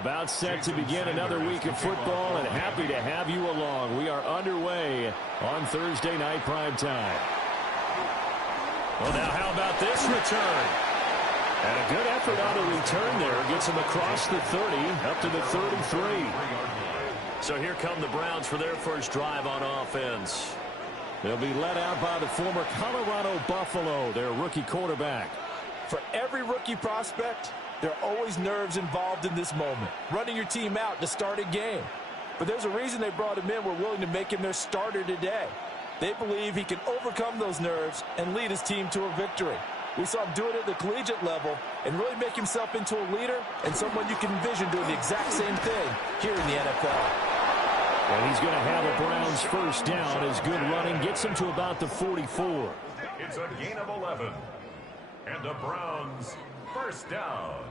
About set to begin another week of football, and happy to have you along. We are underway on Thursday night prime time. Well, now how about this return? And a good effort on the return there. Gets him across the 30, up to the 33. So here come the Browns for their first drive on offense. They'll be led out by the former Colorado Buffalo, their rookie quarterback. For every rookie prospect, there are always nerves involved in this moment, running your team out to start a game. But there's a reason they brought him in. We're willing to make him their starter today. They believe he can overcome those nerves and lead his team to a victory. We saw him do it at the collegiate level and really make himself into a leader and someone you can envision doing the exact same thing here in the NFL. And he's going to have a Browns first down as good running gets him to about the 44. It's a gain of 11. And the Browns first down.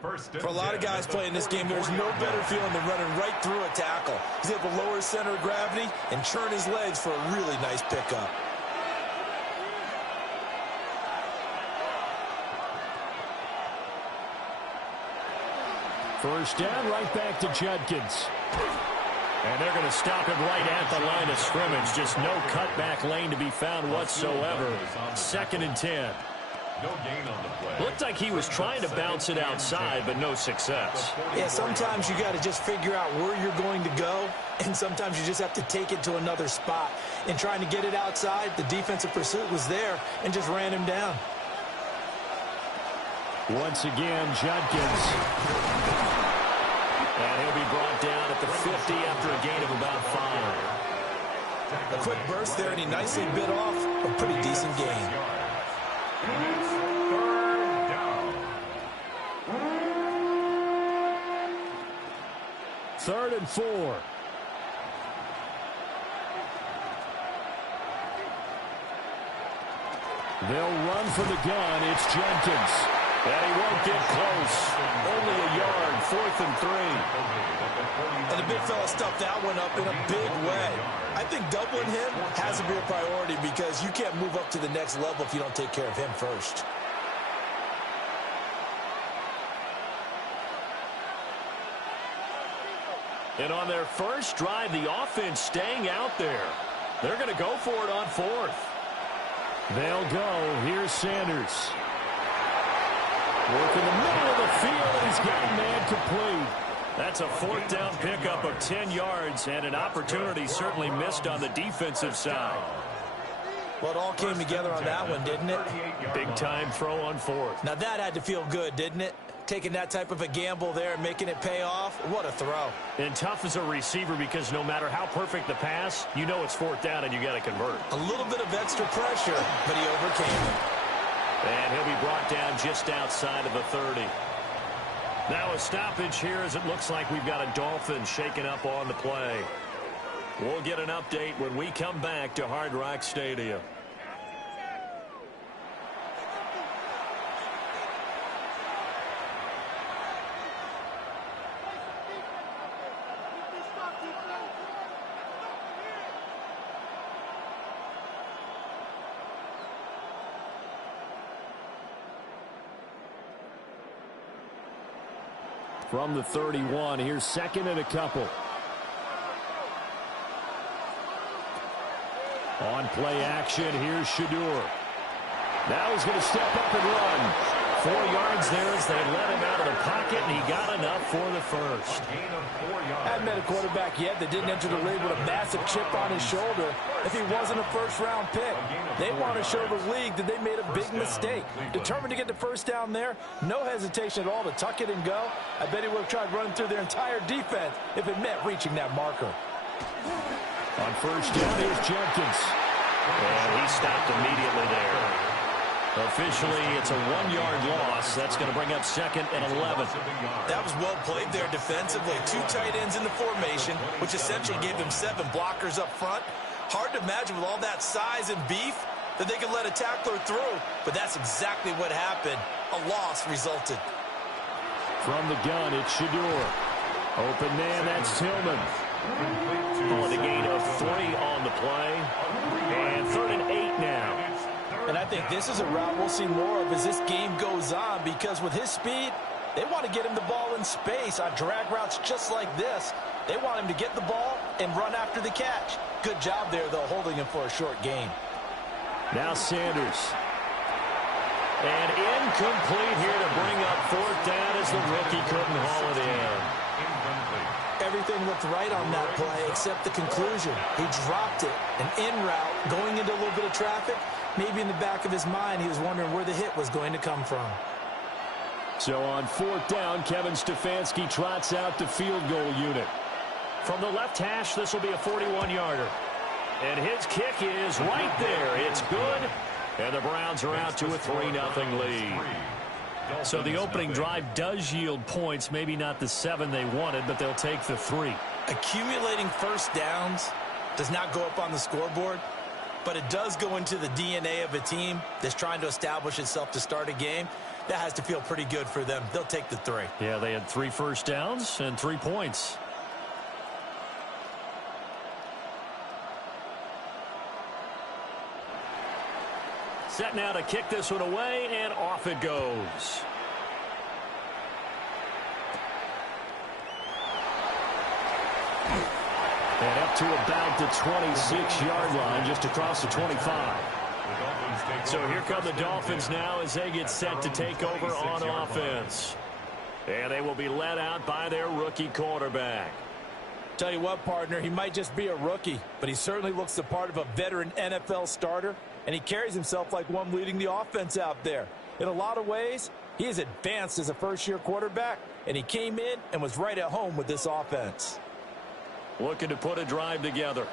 For a lot of guys playing this game, there's no better feeling than running right through a tackle. He's able to lower his center of gravity and churn his legs for a really nice pickup. First down, right back to Judkins. And they're going to stop him right at the line of scrimmage. Just no cutback lane to be found whatsoever. 2nd and 10. No gain on the play. Looked like he was trying to bounce it outside, but no success. Yeah, sometimes you got to just figure out where you're going to go, and sometimes you just have to take it to another spot. In trying to get it outside, the defensive pursuit was there and just ran him down. Once again, Judkins. And he'll be brought down at the 50 after a gain of about 5. A quick burst there, and he nicely bit off a pretty decent gain. Third down. 3rd and 4. They'll run for the gun. It's Jenkins. And he won't get close. Only a yard. 4th and 3. And the big fella stuffed that one up in a big way. I think doubling him has to be a priority because you can't move up to the next level if you don't take care of him first. And on their first drive, the offense staying out there. They're going to go for it on 4th. They'll go. Here's Sanders. Work in the middle of the field, and he's got a man complete. That's a 4th down pickup of 10 yards, and an opportunity certainly missed on the defensive side. Well, it all came together on that one, didn't it? Big-time throw on 4th. Now, that had to feel good, didn't it? Taking that type of a gamble there and making it pay off. What a throw. And tough as a receiver because no matter how perfect the pass, you know it's 4th down and you got to convert. A little bit of extra pressure, but he overcame it. And he'll be brought down just outside of the 30. Now a stoppage here as it looks like we've got a Dolphins shaking up on the play. We'll get an update when we come back to Hard Rock Stadium. From the 31, here's 2nd and a couple. On play action, here's Shador. Now he's going to step up and run. 4 yards there as they let him out of the pocket, and he got enough for the first. I haven't met a quarterback yet that didn't enter the league with a massive chip on his shoulder if he wasn't a first-round pick. They want to show the league that they made a big mistake. Determined to get the first down there, no hesitation at all to tuck it and go. I bet he would have tried running through their entire defense if it meant reaching that marker. On first down, here's Jenkins. And he stopped immediately there. Officially, it's a 1-yard loss. That's going to bring up 2nd and 11. That was well played there defensively. 2 tight ends in the formation, which essentially gave them 7 blockers up front. Hard to imagine with all that size and beef that they could let a tackler through, but that's exactly what happened. A loss resulted. From the gun, it's Shador. Open man, that's Tillman. On the gain of 3 on the play. And 3rd and 8 now. And I think this is a route we'll see more of as this game goes on because with his speed, They want to get him the ball in space on drag routes just like this. They want him to get the ball and run after the catch. Good job there, though, holding him for a short gain. Now Sanders. And incomplete here to bring up fourth down as the rookie couldn't haul it in. Everything looked right on that play except the conclusion. He dropped it, an in route, going into a little bit of traffic. Maybe in the back of his mind, he was wondering where the hit was going to come from. So on fourth down, Kevin Stefanski trots out the field goal unit. From the left hash, this will be a 41-yarder. And his kick is right there. It's good. And the Browns are out to a 3-0 lead. So the opening drive does yield points, maybe not the 7 they wanted, but they'll take the 3. Accumulating first downs does not go up on the scoreboard, but it does go into the DNA of a team that's trying to establish itself to start a game. That has to feel pretty good for them. They'll take the 3. Yeah, they had 3 first downs and 3 points. Set now to kick this one away, and off it goes. And up to about the 26-yard line, just across the 25. So here come the Dolphins now as they get set to take over on offense. And they will be led out by their rookie quarterback. Tell you what, partner, he might just be a rookie, but he certainly looks the part of a veteran NFL starter, and he carries himself like one leading the offense out there. In a lot of ways, he is advanced as a first-year quarterback, and he came in and was right at home with this offense. Looking to put a drive together.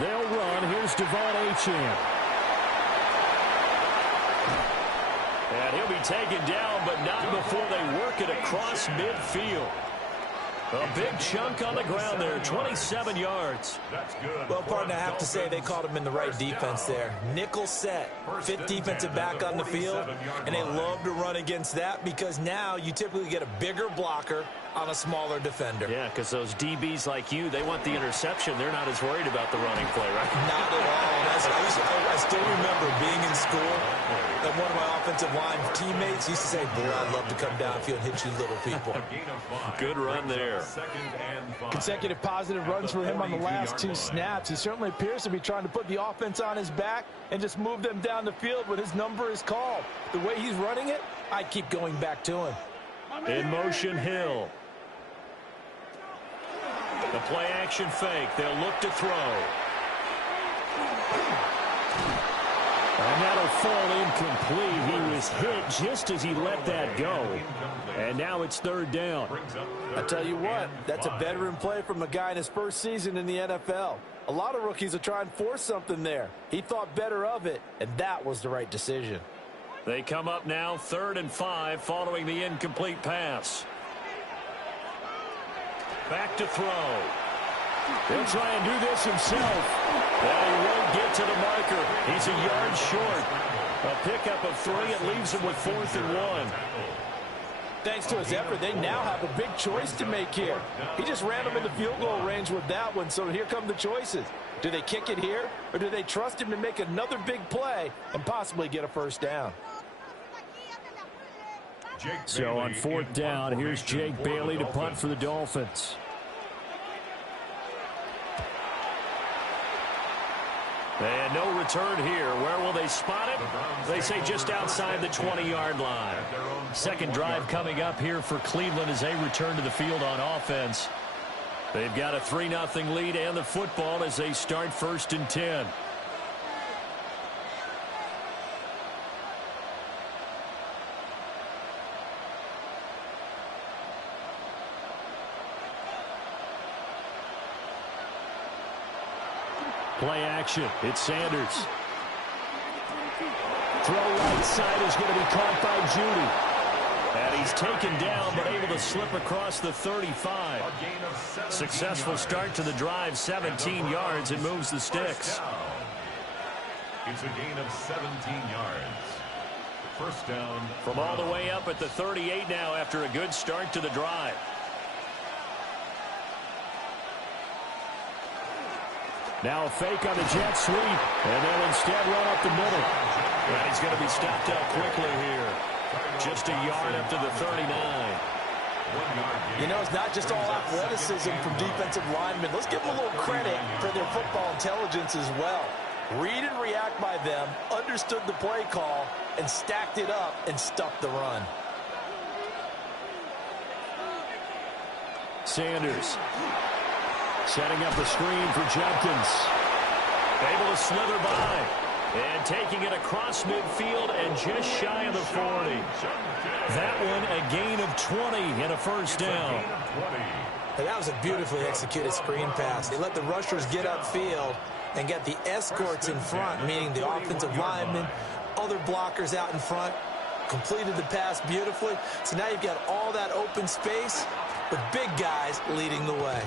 They'll run. Here's Devon Achane. And he'll be taken down, but not before they work it across midfield. A big chunk on the ground there, 27 yards. Well, partner, I have to say they caught him in the right defense there. Nickel set, fifth defensive back on the field, and they love to run against that because now you typically get a bigger blocker on a smaller defender. Yeah, because those DBs like you, they want the interception. They're not as worried about the running play, right? Not at all. I still remember being in school, and one of my offensive line teammates used to say, boy, I'd love to come downfield and hit you little people. Good run there. Consecutive positive runs for him on the last 2 snaps. He certainly appears to be trying to put the offense on his back and just move them down the field when his number is called. The way he's running it, I keep going back to him. In motion, Hill. The play action fake. They'll look to throw. And that'll fall incomplete. He was hit just as he let that go. And now it's third down. I tell you what, that's a veteran play from a guy in his first season in the NFL. A lot of rookies will try and force something there. He thought better of it, and that was the right decision. They come up now 3rd and 5 following the incomplete pass. Back to throw. He'll try and do this himself. Well, he won't get to the marker. He's a yard short. A pickup of 3. It leaves him with 4th and 1. Thanks to his effort, they now have a big choice to make here. He just ran them in the field goal range with that one, so here come the choices. Do they kick it here, or do they trust him to make another big play and possibly get a first down? So on 4th down, here's Jake Bailey to punt for the Dolphins. And no return here. Where will they spot it? They say just outside the 20-yard line. Second drive coming up here for Cleveland as they return to the field on offense. They've got a 3-0 lead and the football as they start 1st and 10. Play action. It's Sanders. Throw right side is going to be caught by Judy. And he's taken down but able to slip across the 35. Successful start to the drive, 17 yards, and moves the sticks. It's a gain of 17 yards. First down. From all the way up at the 38 now after a good start to the drive. Now a fake on the jet sweep, and they'll instead run up the middle. And he's going to be stopped out quickly here. Just a yard up to the 39. You know, it's not just all athleticism from defensive linemen. Let's give them a little credit for their football intelligence as well. Read and react by them, understood the play call, and stacked it up and stuffed the run. Sanders setting up a screen for Judkins. Able to slither by. And taking it across midfield and just shy of the 40. That one a gain of 20 and a first down. And that was a beautifully executed screen pass. They let the rushers get upfield and get the escorts in front, meaning the offensive linemen, other blockers out in front, completed the pass beautifully. So now you've got all that open space with big guys leading the way.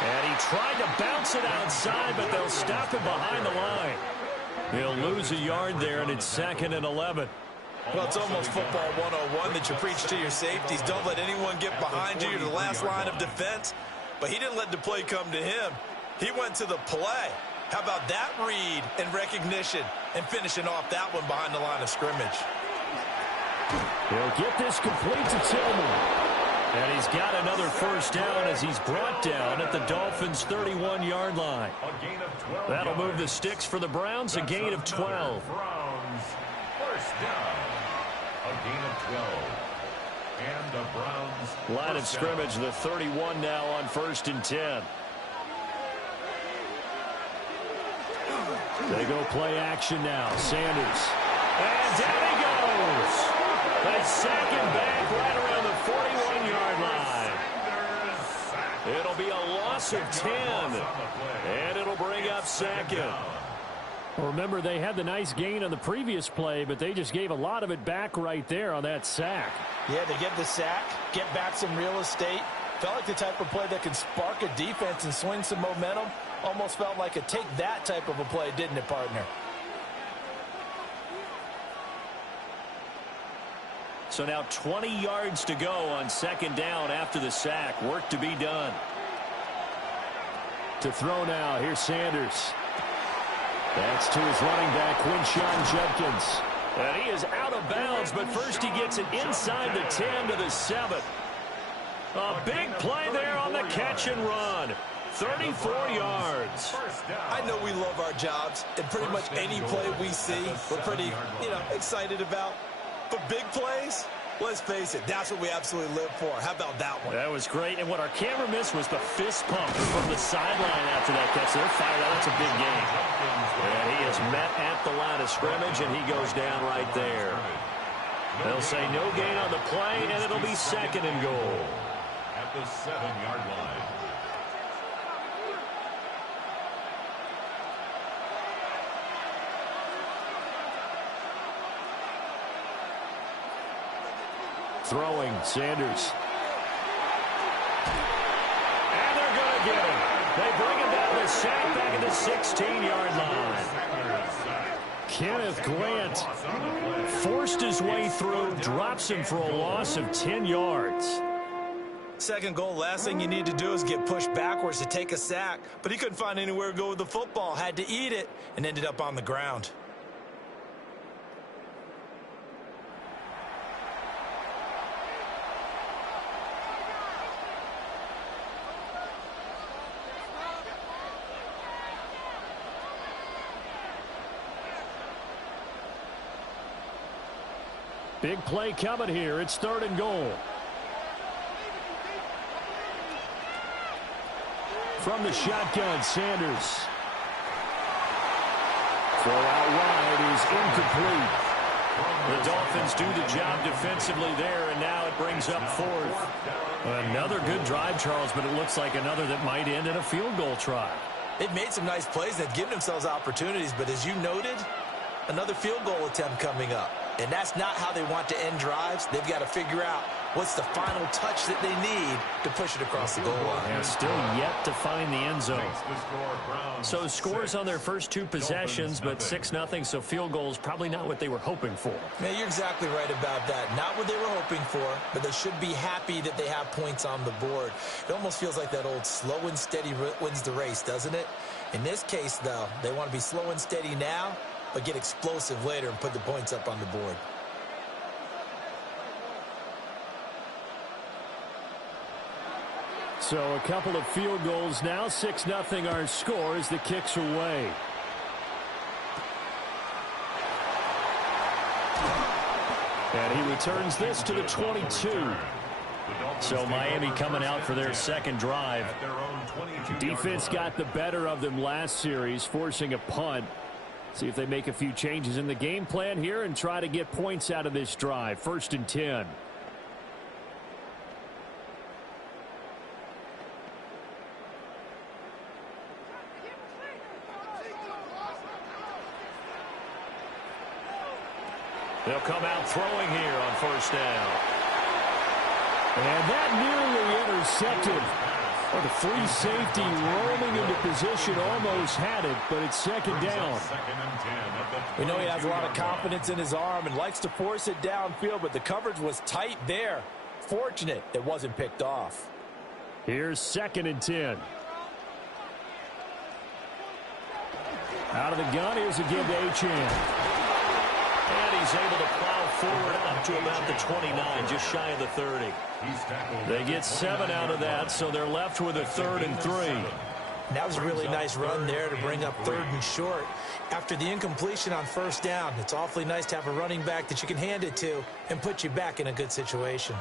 And he tried to bounce it outside, but they'll stop him behind the line. He'll lose a yard there, and it's 2nd and 11. Well, it's almost football 101 that you preach to your safeties. Don't let anyone get behind you. You're the last line of defense. But he didn't let the play come to him. He went to the play. How about that read and recognition and finishing off that one behind the line of scrimmage? He'll get this complete to Tillman. And he's got another first down as he's brought down at the Dolphins' 31-yard line. That'll move the sticks for the Browns, a gain of 12. Browns, first down, a gain of 12. And the Browns. Line of scrimmage, the 31 now on 1st and 10. They go play action now. Sanders. And down he goes. They sack him back right around the 41-yard line. It'll be a loss of 10. And it'll bring up 2nd. Well, remember, they had the nice gain on the previous play, but they just gave a lot of it back right there on that sack. Yeah, they get the sack, get back some real estate. Felt like the type of play that can spark a defense and swing some momentum. Almost felt like a take that type of a play, didn't it, partner? So now 20 yards to go on 2nd down after the sack. Work to be done. To throw now, here's Sanders. That's to his running back, Quinshon Judkins. And he is out of bounds, but first he gets it inside the 10 to the 7. A big play there on the catch and run. 34 yards. I know we love our jobs, and pretty much any play we see, we're pretty, excited about. But big plays, let's face it, that's what we absolutely live for. How about that one? That was great, and what our camera missed was the fist pump from the sideline after that catch. They're fired out. That's a big game. And he is met at the line of scrimmage, and he goes down right there. They'll say no gain on the play, and it'll be 2nd and goal. At the 7-yard line. Throwing, Sanders. And they're going to get him. They bring him down the sack back at the 16-yard line. Kenneth Grant forced his way through, drops him for a loss of 10 yards. 2nd goal, last thing you need to do is get pushed backwards to take a sack. But he couldn't find anywhere to go with the football, had to eat it, and ended up on the ground. Big play coming here. It's 3rd and goal. From the shotgun, Sanders. Throw out wide is incomplete. The Dolphins do the job defensively there, and now it brings up 4th. Another good drive, Charles, but it looks like another that might end in a field goal try. They've made some nice plays. They've given themselves opportunities, but as you noted, another field goal attempt coming up. And that's not how they want to end drives. They've got to figure out what's the final touch that they need to push it across the goal line. And still yet to find the end zone. So scores on their first 2 possessions, but 6-0, so field goals probably not what they were hoping for. Yeah, you're exactly right about that. Not what they were hoping for, but they should be happy that they have points on the board. It almost feels like that old slow and steady wins the race, doesn't it? In this case, though, they want to be slow and steady now. but get explosive later and put the points up on the board. So a couple of field goals now. 6-0 our score as the kicks away. And he returns this to the 22. So Miami coming out for their second drive. Defense got the better of them last series, forcing a punt. See if they make a few changes in the game plan here and try to get points out of this drive. 1st and 10. They'll come out throwing here on 1st down. And that nearly intercepted. Well, the free safety roaming into position almost had it, but it's 2nd down. We know he has a lot of confidence in his arm and likes to force it downfield, but the coverage was tight there. Fortunate it wasn't picked off. Here's 2nd and 10. Out of the gun, here's again to Achane. And he's able to plow forward up to about the 29, just shy of the 30. They get 7 out of that, so they're left with a 3rd and 3. That was a really nice run there to bring up 3rd and short. After the incompletion on 1st down, it's awfully nice to have a running back that you can hand it to and put you back in a good situation.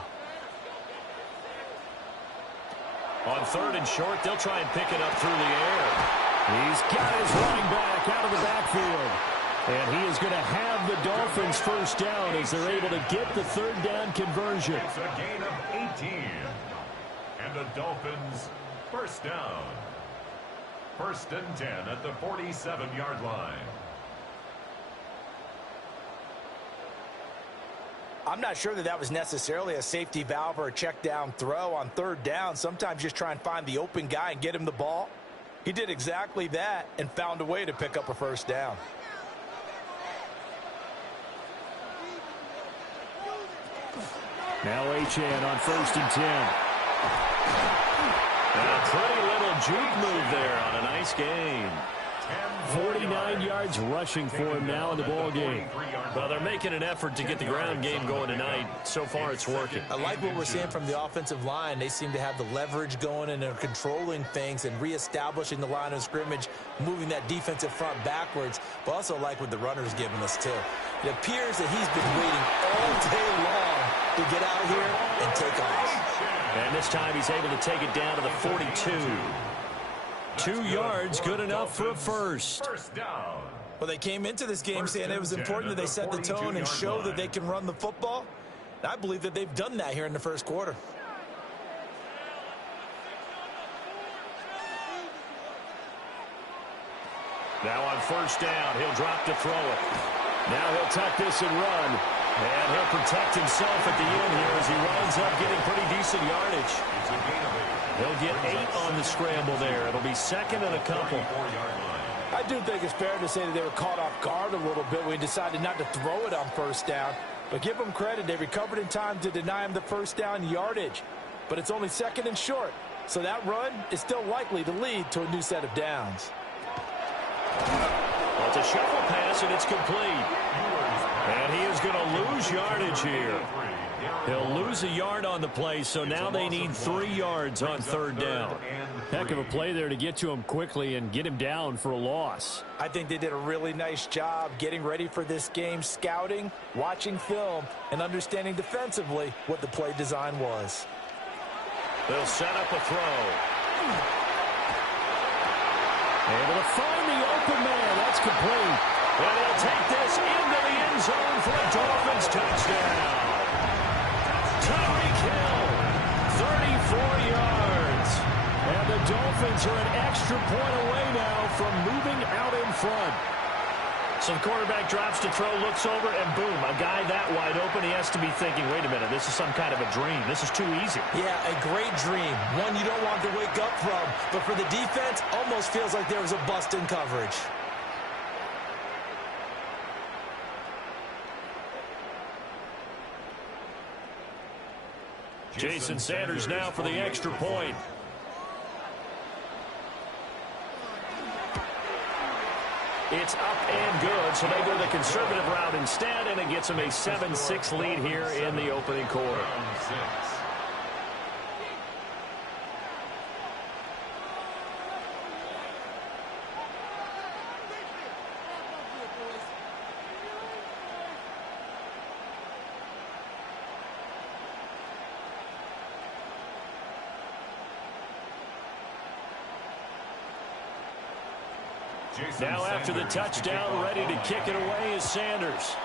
On 3rd and short, they'll try and pick it up through the air. He's got his running back out of the backfield. And he is going to have the Dolphins 1st down as they're able to get the 3rd down conversion. It's a gain of 18. And the Dolphins 1st down. 1st and 10 at the 47-yard line. I'm not sure that was necessarily a safety valve or a check down throw on 3rd down. Sometimes just try and find the open guy and get him the ball. He did exactly that and found a way to pick up a 1st down. Now Achane on 1st and 10. And a pretty little juke move there on a nice game. 49 yards rushing for him now in the ball game. Well, they're making an effort to get the ground game going tonight. So far, it's working. I like what we're seeing from the offensive line. They seem to have the leverage going and they're controlling things and reestablishing the line of scrimmage, moving that defensive front backwards. But also like what the runner's giving us, too. It appears that he's been waiting all day long to get out here and take off. And this time he's able to take it down to the 42. 2 yards, good enough for a 1st. down. Well, they came into this game saying it was important that they set the tone and show that they can run the football. And I believe that they've done that here in the 1st quarter. Now on 1st down, he'll drop to throw it. Now he'll tuck this and run. And he'll protect himself at the end here as he winds up getting pretty decent yardage. He'll get 8 on the scramble there. It'll be 2nd and a couple. I do think it's fair to say that they were caught off guard a little bit when he decided not to throw it on 1st down. But give them credit. They recovered in time to deny him the 1st down yardage. But it's only 2nd and short. So that run is still likely to lead to a new set of downs. Well, it's a shuffle pass, and it's complete. And he is going to lose yardage here. He'll lose a yard on the play, so now they need 3 yards on 3rd down. Heck of a play there to get to him quickly and get him down for a loss. I think they did a really nice job getting ready for this game, scouting, watching film, and understanding defensively what the play design was. They'll set up a throw. Able to find the open man. That's complete. And he'll take this into the end zone for a Dolphins touchdown. Tyreek Hill, 34 yards. And the Dolphins are an extra point away now from moving out in front. So the quarterback drops to throw, looks over, and boom, a guy that wide open, he has to be thinking, wait a minute, this is some kind of a dream. This is too easy. Yeah, a great dream. One you don't want to wake up from. But for the defense, almost feels like there was a bust in coverage. Jason Sanders now for the extra point. It's up and good, so they go the conservative route instead, and it gets them a 7-6 lead here in the opening quarter. Now after the touchdown, ready to kick it away is Sanders.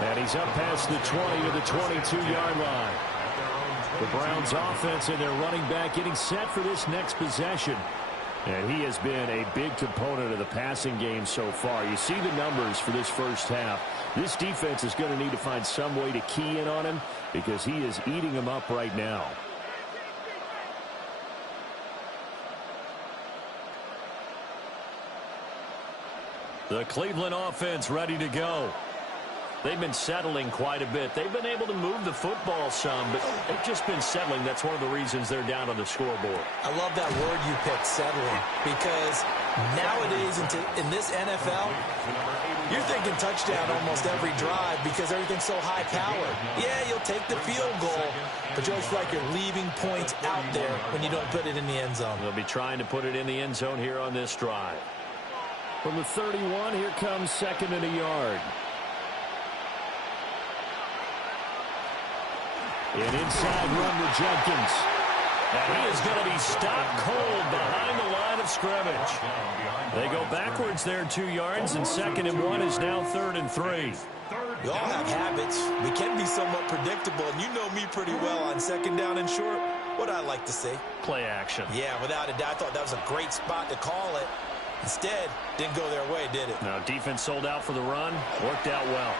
And he's up past the 20 to the 22-yard line. The Browns offense and their running back getting set for this next possession. And he has been a big component of the passing game so far. You see the numbers for this first half. This defense is going to need to find some way to key in on him because he is eating them up right now. The Cleveland offense ready to go. They've been settling quite a bit. They've been able to move the football some, but they've just been settling. That's one of the reasons they're down on the scoreboard. I love that word you picked, settling, because nowadays in this NFL, you're thinking touchdown almost every drive because everything's so high powered. Yeah, you'll take the field goal, but you always feel like you're leaving points out there when you don't put it in the end zone. They'll be trying to put it in the end zone here on this drive. From the 31, here comes second and a yard. An inside run to Jenkins. And he is going to be stopped cold behind the line of scrimmage. They go backwards there 2 yards, and second and 1 is now 3rd and 3. We all have habits. We can be somewhat predictable, and you know me pretty well on second down and short. What I like to say? Play action. Yeah, without a doubt. I thought that was a great spot to call it. Instead, didn't go their way, did it? No, defense sold out for the run. Worked out well.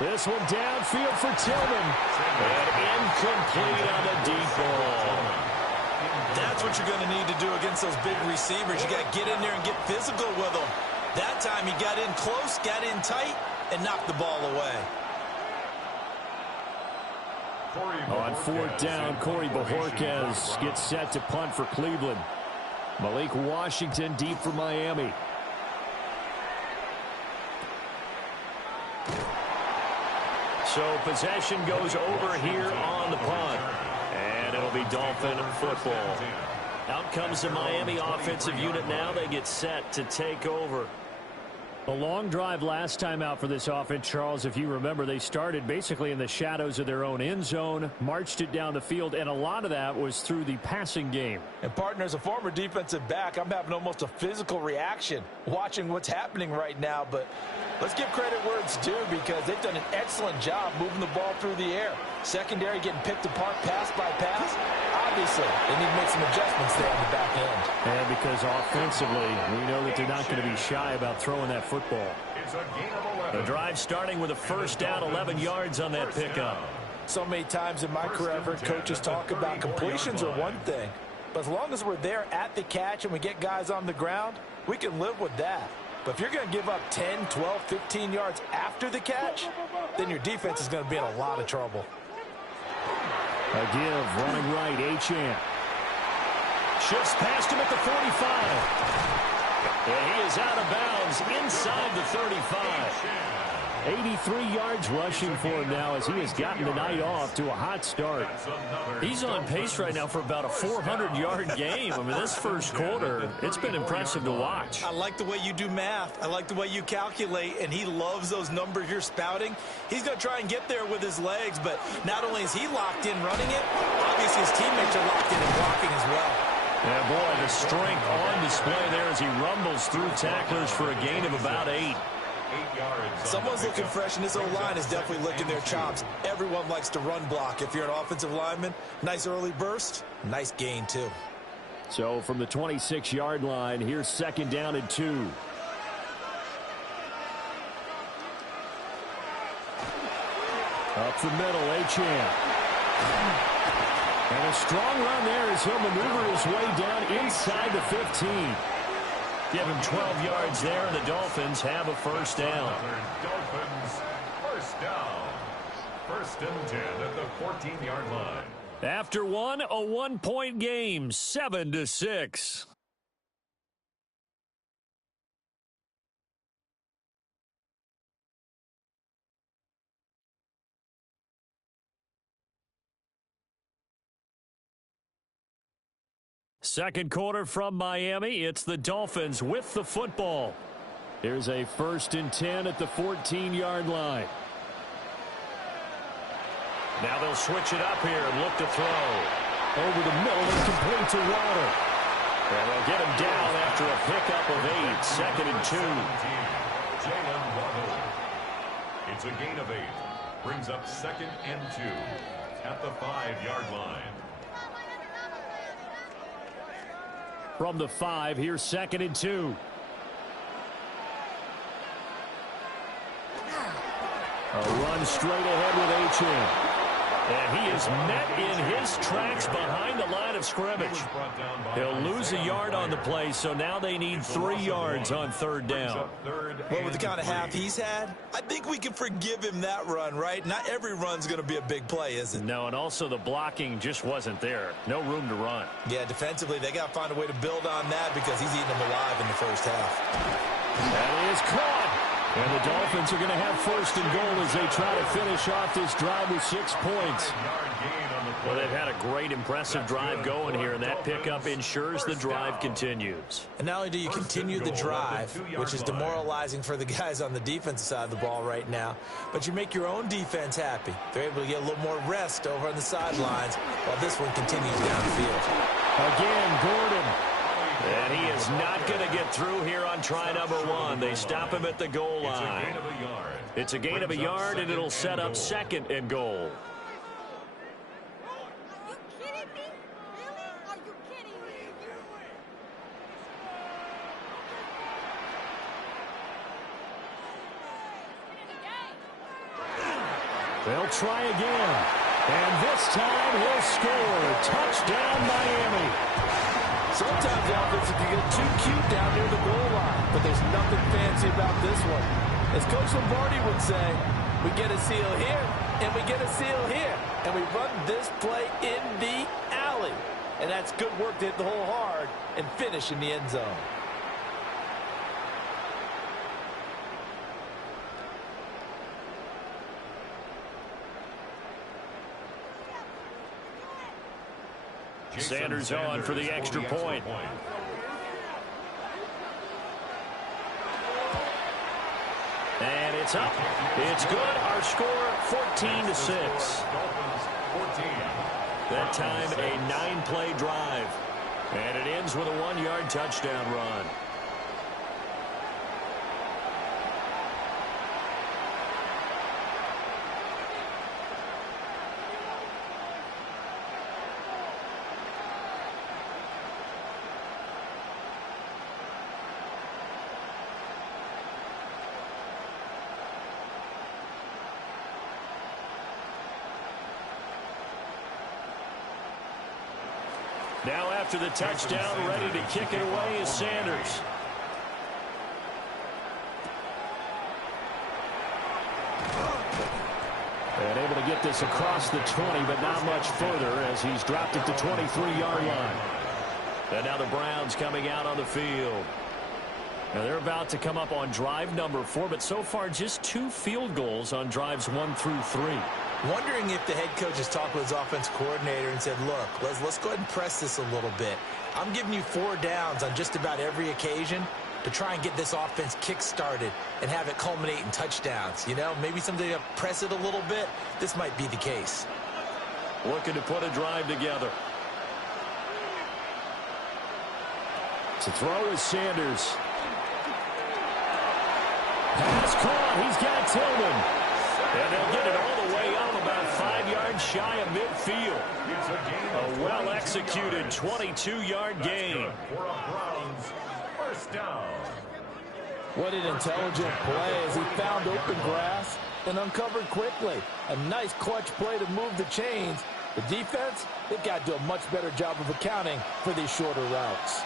This one downfield for Tillman. And incomplete on the deep ball. That's what you're going to need to do against those big receivers. You got to get in there and get physical with them. That time he got in close, got in tight, and knocked the ball away. On 4th down, Corey Bojorquez gets set to punt for Cleveland. Malik Washington deep for Miami. So possession goes over here on the punt. And it'll be Dolphin football. Out comes the Miami offensive unit now. They get set to take over. A long drive last time out for this offense, Charles. If you remember, they started basically in the shadows of their own end zone, marched it down the field, and a lot of that was through the passing game. And, partner, as a former defensive back, I'm having almost a physical reaction watching what's happening right now. But let's give credit where it's due because they've done an excellent job moving the ball through the air. Secondary getting picked apart pass by pass. Obviously, they need to make some adjustments there on the back end. And because offensively, we know that they're not going to be shy about throwing that football. The drive starting with a first down, 11 yards on that pickup. So many times in my career, I've heard coaches talk about completions are one thing. But as long as we're there at the catch and we get guys on the ground, we can live with that. But if you're going to give up 10, 12, 15 yards after the catch, then your defense is going to be in a lot of trouble. A give, running right, Achane. Shifts past him at the 45. And he is out of bounds inside the 35. 83 yards rushing for him now as he has gotten the night off to a hot start. He's on pace right now for about a 400-yard game. I mean, this first quarter, it's been impressive to watch. I like the way you do math. I like the way you calculate, and he loves those numbers you're spouting. He's going to try and get there with his legs, but not only is he locked in running it, obviously his teammates are locked in and blocking as well. Yeah, boy, the strength on display there as he rumbles through tacklers for a gain of about 8. Someone's looking fresh, and this O-line is definitely licking their chops. Everyone likes to run block. If you're an offensive lineman, nice early burst, nice gain, too. So from the 26-yard line, here's second down and 2. Up the middle, Achane. And a strong run there as he'll maneuver his way down inside the 15. Give him 12 yards there, and the Dolphins have a first down. Dolphins first down. 1st and 10 at the 14-yard line. After one, a one-point game, 7-6. Second quarter from Miami. It's the Dolphins with the football. Here's a 1st and 10 at the 14-yard line. Now they'll switch it up here and look to throw. Over the middle and complete to Waddle. And they'll get him down after a pickup of 8. 2nd and 2. Jalen Waddle. It's a gain of 8. Brings up 2nd and 2 at the 5-yard line. From the 5, here's 2nd and 2. A run straight ahead with Achane. And he is met in his tracks behind the line of scrimmage. He'll lose a yard on the play, so now they need 3 yards on 3rd down. Well, with the kind of half he's had, I think we can forgive him that run, right? Not every run's going to be a big play, is it? No, and also the blocking just wasn't there. No room to run. Yeah, defensively, they got to find a way to build on that because he's eating them alive in the first half. That is caught. And the Dolphins are going to have 1st and goal as they try to finish off this drive with 6 points. Well, they've had a great, impressive drive going here, and that pickup ensures the drive continues. And not only do you continue the drive, which is demoralizing for the guys on the defensive side of the ball right now, but you make your own defense happy. They're able to get a little more rest over on the sidelines while this one continues downfield. Again, Gordon. And he is not going to get through here on try number 1. They stop him at the goal line. It's a gain of a yard, and it'll set up 2nd and goal. Are you kidding me? Really? Are you kidding me? They'll try again. And this time he'll score. Touchdown, Miami. Sometimes the offense can get too cute down near the goal line, but there's nothing fancy about this one. As Coach Lombardi would say, we get a seal here, and we get a seal here, and we run this play in the alley. And that's good work to hit the hole hard and finish in the end zone. Sanders on for the extra point. And it's up. It's good. Our score, 14-6. That time, a 9-play drive. And it ends with a 1-yard touchdown run. Now after the touchdown, ready to kick it away is Sanders. And able to get this across the 20, but not much further as he's dropped it to 23-yard line. And now the Browns coming out on the field. Now they're about to come up on drive number 4, but so far just 2 field goals on drives 1 through 3. Wondering if the head coach has talked with his offense coordinator and said, look, let's go ahead and press this a little bit. I'm giving you 4 downs on just about every occasion to try and get this offense kick-started and have it culminate in touchdowns. You know, maybe something to press it a little bit. This might be the case. Looking to put a drive together. To throw is Sanders. Pass caught. He's got Tillman. And they'll get it all the way up about 5 yards shy of midfield. A well-executed 22-yard gain. First down. What an intelligent play as he found open grass and uncovered quickly. A nice clutch play to move the chains. The defense, they've got to do a much better job of accounting for these shorter routes.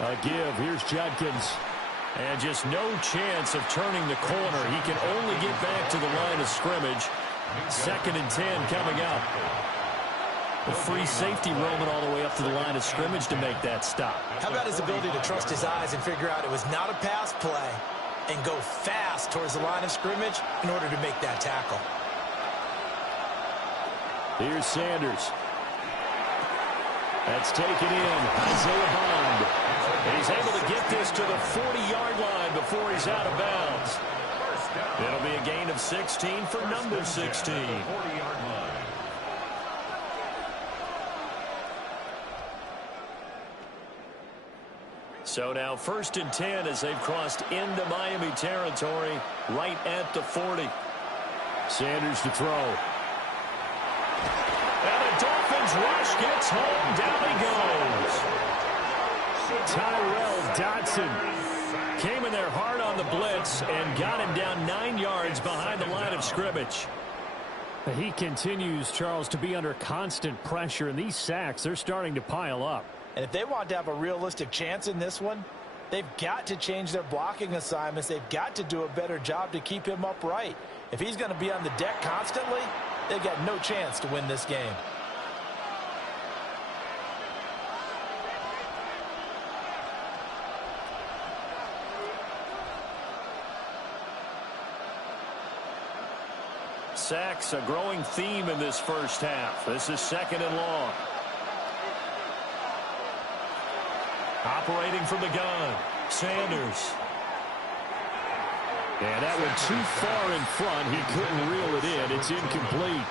A give. Here's Judkins. And just no chance of turning the corner. He can only get back to the line of scrimmage. 2nd and 10 coming up. The free safety roaming all the way up to the line of scrimmage to make that stop. How about his ability to trust his eyes and figure out it was not a pass play and go fast towards the line of scrimmage in order to make that tackle. Here's Sanders. That's taken in. Isaiah Bond. And he's able to get this to the 40-yard line before he's out of bounds. It'll be a gain of 16 for number 16. So now 1st and 10 as they've crossed into Miami territory right at the 40. Sanders to throw. And the Dolphins rush gets home. Down he goes. Tyrell Dodson came in there hard on the blitz and got him down 9 yards behind the line of scrimmage. He continues, Charles, to be under constant pressure, and these sacks, they're starting to pile up. And if they want to have a realistic chance in this one, they've got to change their blocking assignments. They've got to do a better job to keep him upright. If he's going to be on the deck constantly, they've got no chance to win this game. Sacks, a growing theme in this first half. This is 2nd and long. Operating from the gun, Sanders. And that went too far in front. He couldn't reel it in. It's incomplete.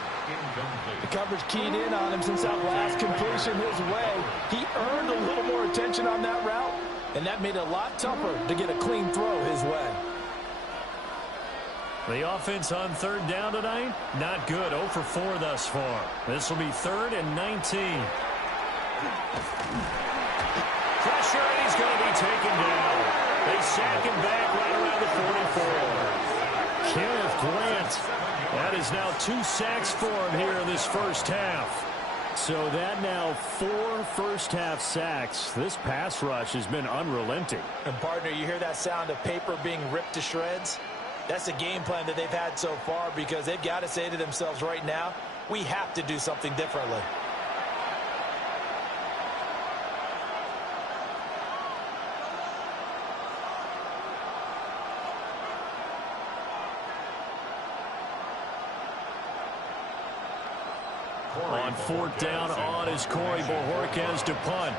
The coverage keyed in on him since that last completion his way. He earned a little more attention on that route, and that made it a lot tougher to get a clean throw his way. The offense on 3rd down tonight, not good. 0 for 4 thus far. This will be 3rd and 19. Pressure, and he's going to be taken down. They sack him back right around the 44. Kenneth Grant. That is now 2 sacks for him here in this first half. So that now 4 first-half sacks. This pass rush has been unrelenting. And, partner, you hear that sound of paper being ripped to shreds? That's the game plan that they've had so far because they've got to say to themselves right now, we have to do something differently. On 4th down on is Corey Bojorquez to punt.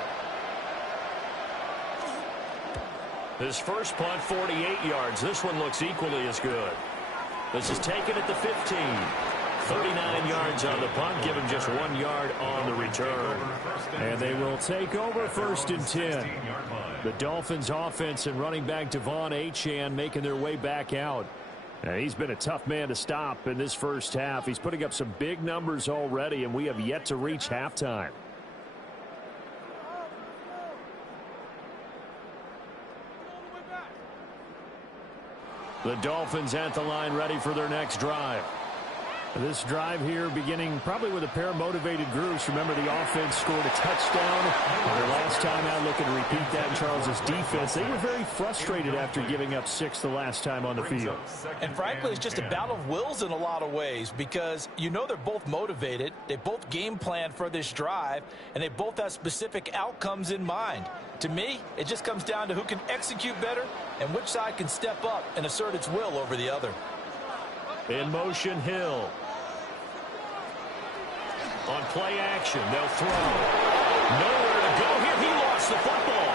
This first punt, 48 yards. This one looks equally as good. This is taken at the 15. 39 yards on the punt, give him just 1 yard on the return. And they will take over 1st and 10. The Dolphins offense and running back Devon Achane making their way back out. And he's been a tough man to stop in this first half. He's putting up some big numbers already, and we have yet to reach halftime. The Dolphins at the line ready for their next drive. This drive here beginning probably with a pair of motivated groups. Remember, the offense scored a touchdown. Their last time out, looking to repeat that in Charles's defense. They were very frustrated after giving up 6 the last time on the field. And frankly, it's just a battle of wills in a lot of ways because you know they're both motivated. They both game plan for this drive, and they both have specific outcomes in mind. To me, it just comes down to who can execute better and which side can step up and assert its will over the other. In motion, Hill. On play action, they'll throw. Nowhere to go here. He lost the football.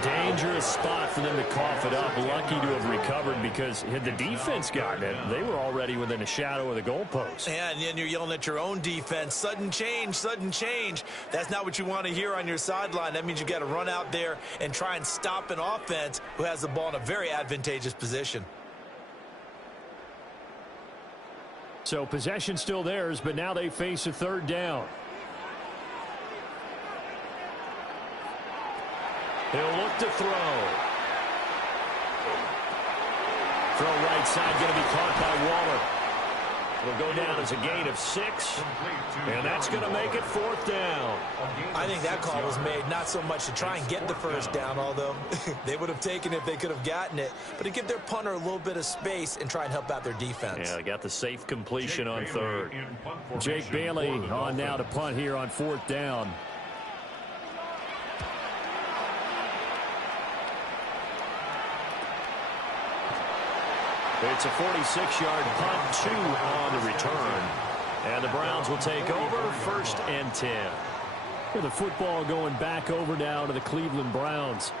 Dangerous spot for them to cough it up. Lucky to have recovered because had the defense gotten it, they were already within a shadow of the goalpost. Yeah, and then you're yelling at your own defense. Sudden change, sudden change. That's not what you want to hear on your sideline. That means you got to run out there and try and stop an offense who has the ball in a very advantageous position. So possession still theirs, but now they face a 3rd down. He'll look to throw. Throw right side, going to be caught by will go down as a gain of 6, and that's going to make it 4th down. I think that call was made not so much to try and get the first down, although they would have taken it if they could have gotten it, but to give their punter a little bit of space and try and help out their defense. Yeah, they got the safe completion on 3rd. Jake Bailey on now to punt here on 4th down. It's a 46-yard punt, 2 on the return. And the Browns will take over 1st and 10. With the football going back over now to the Cleveland Browns.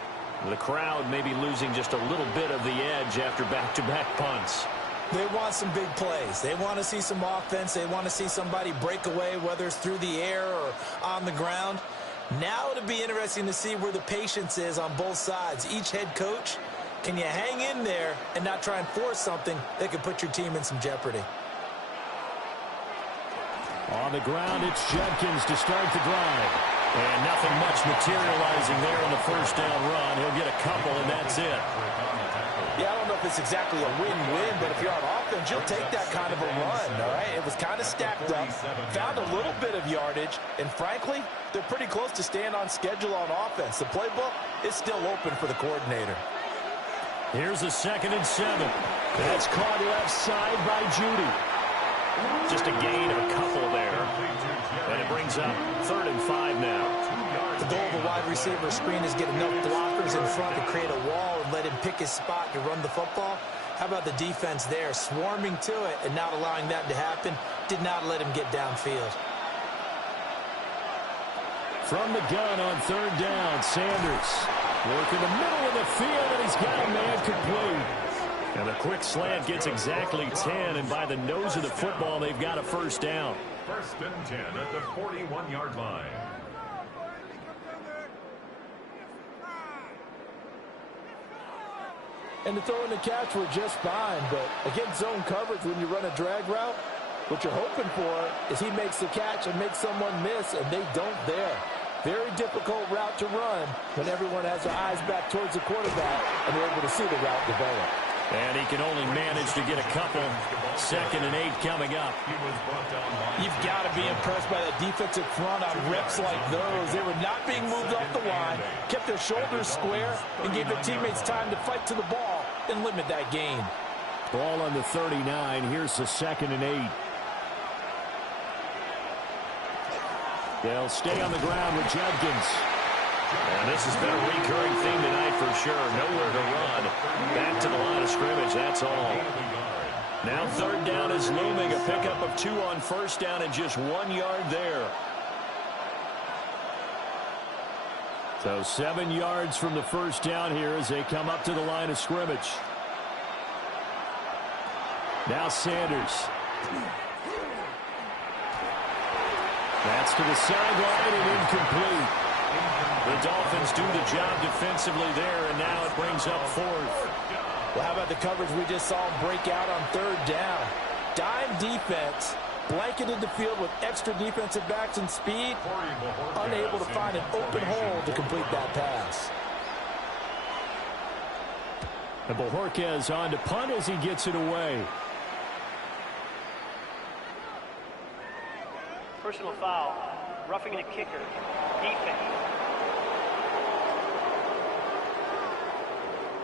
The crowd may be losing just a little bit of the edge after back-to-back punts. They want some big plays. They want to see some offense. They want to see somebody break away, whether it's through the air or on the ground. Now it'll be interesting to see where the patience is on both sides. Each head coach, can you hang in there and not try and force something that could put your team in some jeopardy? On the ground, it's Judkins to start the drive. And nothing much materializing there in the first down run. He'll get a couple, and that's it. Yeah, I don't know if it's exactly a win-win, but if you're on offense, you'll take that kind of a run, all right? It was kind of stacked up, found a little bit of yardage, and frankly, they're pretty close to staying on schedule on offense. The playbook is still open for the coordinator. Here's a 2nd and 7. That's caught left side by Judy. Just a gain of a couple there. And it brings up 3rd and 5 now. The goal of a wide receiver screen is get enough blockers in front to create a wall and let him pick his spot to run the football. How about the defense there, swarming to it and not allowing that to happen? Did not let him get downfield. From the gun on 3rd down, Sanders working the middle of the field, and he's got a man complete. And the quick slant gets exactly 10, and by the nose of the football, they've got a 1st down. 1st and 10 at the 41-yard line. And the throw and the catch were just fine, but against zone coverage, when you run a drag route, what you're hoping for is he makes the catch and makes someone miss, and they don't there. Very difficult route to run when everyone has their eyes back towards the quarterback and they're able to see the route develop. And he can only manage to get a couple. 2nd and 8 coming up. You've got to be impressed by that defensive front on reps like those. They were not being moved off the line, kept their shoulders square, and gave their teammates time to fight to the ball and limit that gain. Ball on the 39. Here's the 2nd and 8. They'll stay on the ground with Judkins. And this has been a recurring theme tonight for sure. Nowhere to run. Back to the line of scrimmage, that's all. Now 3rd down is looming. A pickup of 2 on 1st down and just 1 yard there. So 7 yards from the 1st down here as they come up to the line of scrimmage. Now Sanders. That's to the sideline and incomplete. The Dolphins do the job defensively there, and now it brings up 4th. Well, how about the coverage we just saw him break out on 3rd down? Dime defense, blanketed the field with extra defensive backs and speed, unable to find an open hole to complete that pass. And Bojorquez on to punt as he gets it away. Personal foul, roughing the kicker, defense.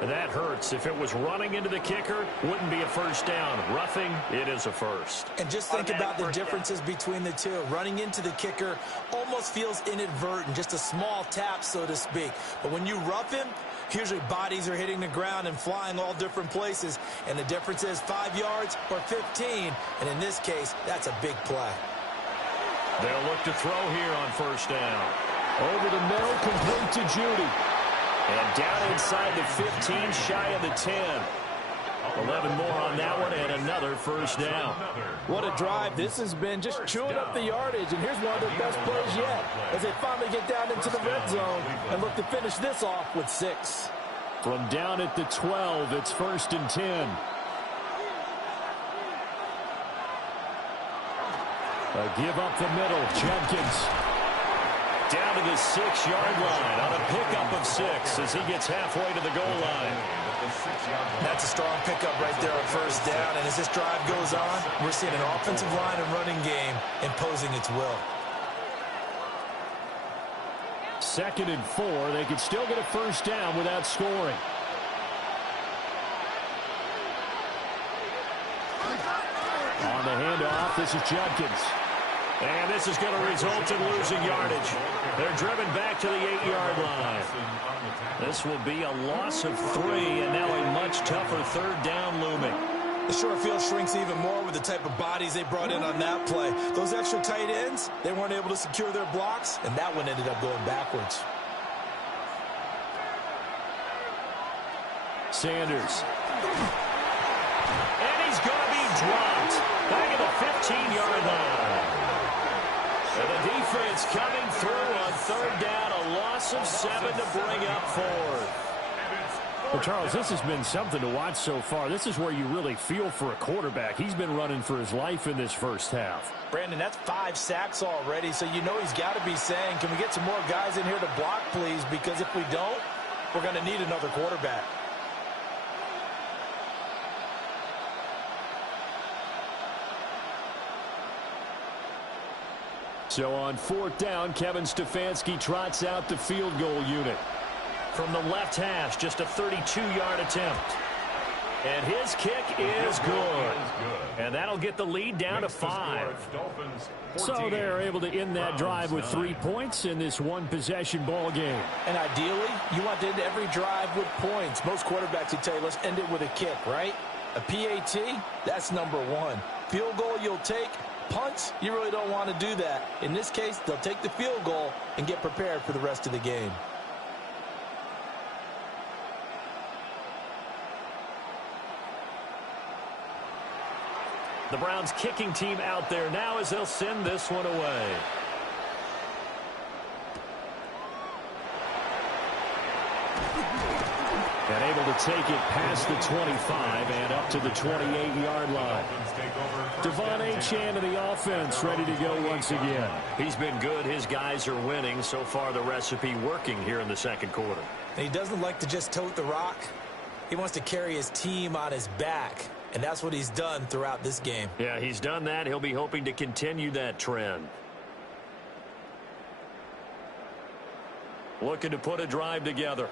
That hurts. If it was running into the kicker, wouldn't be a 1st down. Roughing, it is a 1st. And just think about the differences between the two. Running into the kicker almost feels inadvertent, just a small tap, so to speak. But when you rough him, usually bodies are hitting the ground and flying all different places. And the difference is 5 yards or 15. And in this case, that's a big play. They'll look to throw here on 1st down. Over the middle, complete to Judy. And down inside the 15, shy of the 10. 11 more on that one, and another 1st down. What a drive this has been, just chewing up the yardage. And here's one of their best plays yet as they finally get down into the red zone and look to finish this off with 6. From down at the 12, it's 1st and 10. A give up the middle. Judkins down to the 6-yard line on a pickup of 6 as he gets halfway to the goal line. That's a strong pickup right there on first down. And as this drive goes on, we're seeing an offensive line and running game imposing its will. 2nd and 4. They can still get a first down without scoring. On the handoff, this is Judkins. And this is going to result in losing yardage. They're driven back to the 8-yard line. This will be a loss of 3, and now a much tougher 3rd down looming. The short field shrinks even more with the type of bodies they brought in on that play. Those extra tight ends, they weren't able to secure their blocks, and that one ended up going backwards. Sanders. And he's going to be dropped back at the 15-yard line. And the defense coming through on 3rd down, a loss of 7 to bring up 4th. Well, Charles, this has been something to watch so far. This is where you really feel for a quarterback. He's been running for his life in this first half. Brandon, that's 5 sacks already, so you know he's got to be saying, can we get some more guys in here to block, please? Because if we don't, we're going to need another quarterback. So on 4th down, Kevin Stefanski trots out the field goal unit. From the left hash, just a 32-yard attempt. And his kick is good. And that'll get the lead down to 5. So they're able to end that drive with 3 points in this one-possession ball game. And ideally, you want to end every drive with points. Most quarterbacks will tell you, let's end it with a kick, right? A PAT, that's number 1. Field goal you'll take. Punts, you really don't want to do that. In this case, they'll take the field goal and get prepared for the rest of the game. The Browns kicking team out there now as they'll send this one away. And able to take it past the 25 and up to the 28-yard line. Devon Achane and the offense ready to go once again. He's been good. His guys are winning. So far, the recipe working here in the 2nd quarter. And he doesn't like to just tote the rock. He wants to carry his team on his back. And that's what he's done throughout this game. Yeah, he's done that. He'll be hoping to continue that trend. Looking to put a drive together.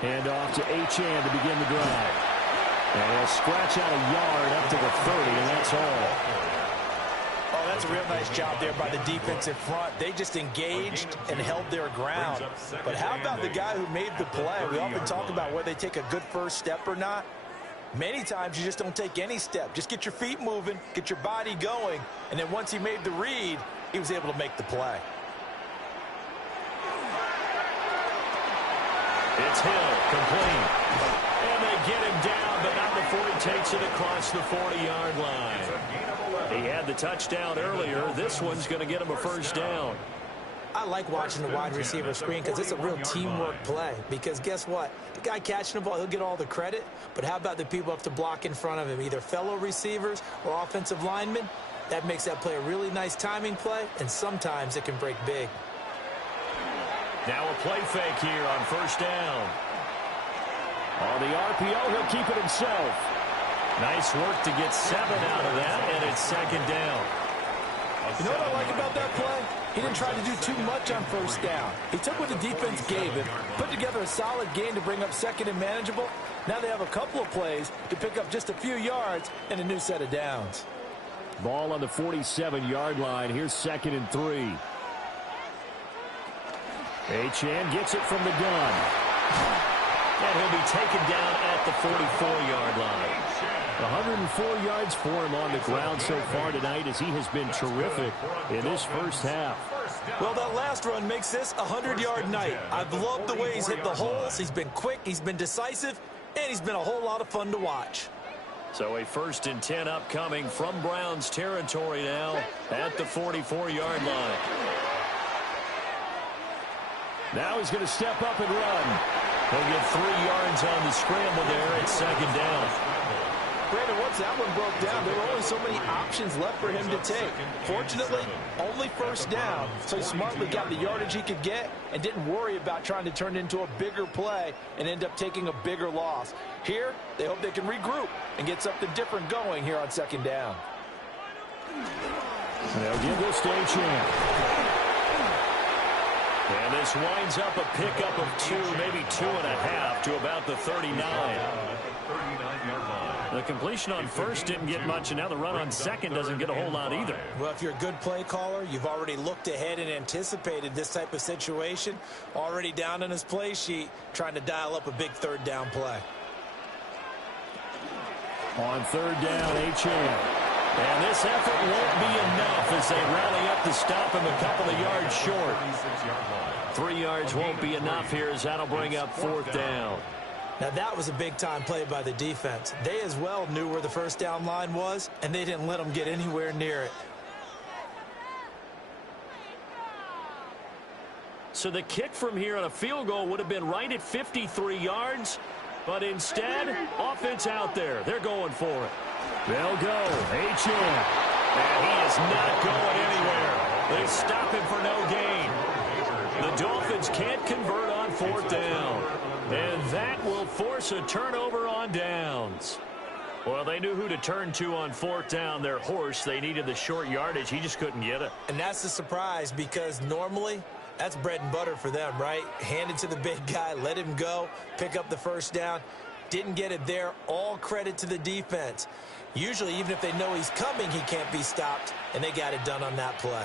Hand off to Achane to begin the drive. And he'll scratch out a yard up to the 30, and that's all. Oh, that's a real nice job there by the defensive front. They just engaged and held their ground. But how about the guy who made the play? We often talk about whether they take a good first step or not. Many times you just don't take any step. Just get your feet moving, get your body going, and then once he made the read, he was able to make the play. It's Hill, complete. And they get him down, but not before he takes it across the 40-yard line. He had the touchdown earlier. This one's going to get him a first down. I like watching the wide receiver screen because it's a real teamwork play. Because guess what? The guy catching the ball, he'll get all the credit. But how about the people who have to block in front of him, either fellow receivers or offensive linemen? That makes that play a really nice timing play, and sometimes it can break big. Now a play fake here on first down. On the RPO, he'll keep it himself. Nice work to get 7 out of that, and it's 2nd down. You know what I like about that play? He didn't try to do too much on first down. He took what the defense gave him, put together a solid game to bring up 2nd and manageable. Now they have a couple of plays to pick up just a few yards and a new set of downs. Ball on the 47-yard line. Here's 2nd and 3. Achane gets it from the gun. And he'll be taken down at the 44-yard line. 104 yards for him on the ground so far tonight as he has been terrific in this first half. Well, that last run makes this a 100-yard night. I've loved the way he's hit the holes. He's been quick, he's been decisive, and he's been a whole lot of fun to watch. So a 1st and 10 upcoming from Browns territory now at the 44-yard line. Now he's going to step up and run. He'll get 3 yards on the scramble there at 2nd down. Brandon, one once that one broke down, there were only so many options left for him to take. Fortunately, only first down, so he smartly got the yardage he could get and didn't worry about trying to turn it into a bigger play and end up taking a bigger loss. Here, they hope they can regroup and get something different going here on second down. They'll give this to A-Champ. And this winds up a pickup of 2, maybe 2.5 to about the 39. The completion on first didn't get much, and now the run on second doesn't get a whole lot either. Well, if you're a good play caller, you've already looked ahead and anticipated this type of situation. Already down on his play sheet, trying to dial up a big third down play. On third down, A-Champ. And this effort won't be enough as they rally up to stop him a couple of yards short. 3 yards won't be enough here as that'll bring up fourth down. Now, that was a big-time play by the defense. They as well knew where the first down line was, and they didn't let them get anywhere near it. So the kick from here on a field goal would have been right at 53 yards, but instead, offense out there. They're going for it. They'll go. A-Champ. And he is not going anywhere. They stop him for no gain. The Dolphins can't convert on fourth down. And that will force a turnover on downs. Well, they knew who to turn to on fourth down. Their horse, they needed the short yardage. He just couldn't get it. And that's a surprise because normally that's bread and butter for them, right? Hand it to the big guy, let him go, pick up the first down. Didn't get it there. All credit to the defense. Usually, even if they know he's coming, he can't be stopped, and they got it done on that play.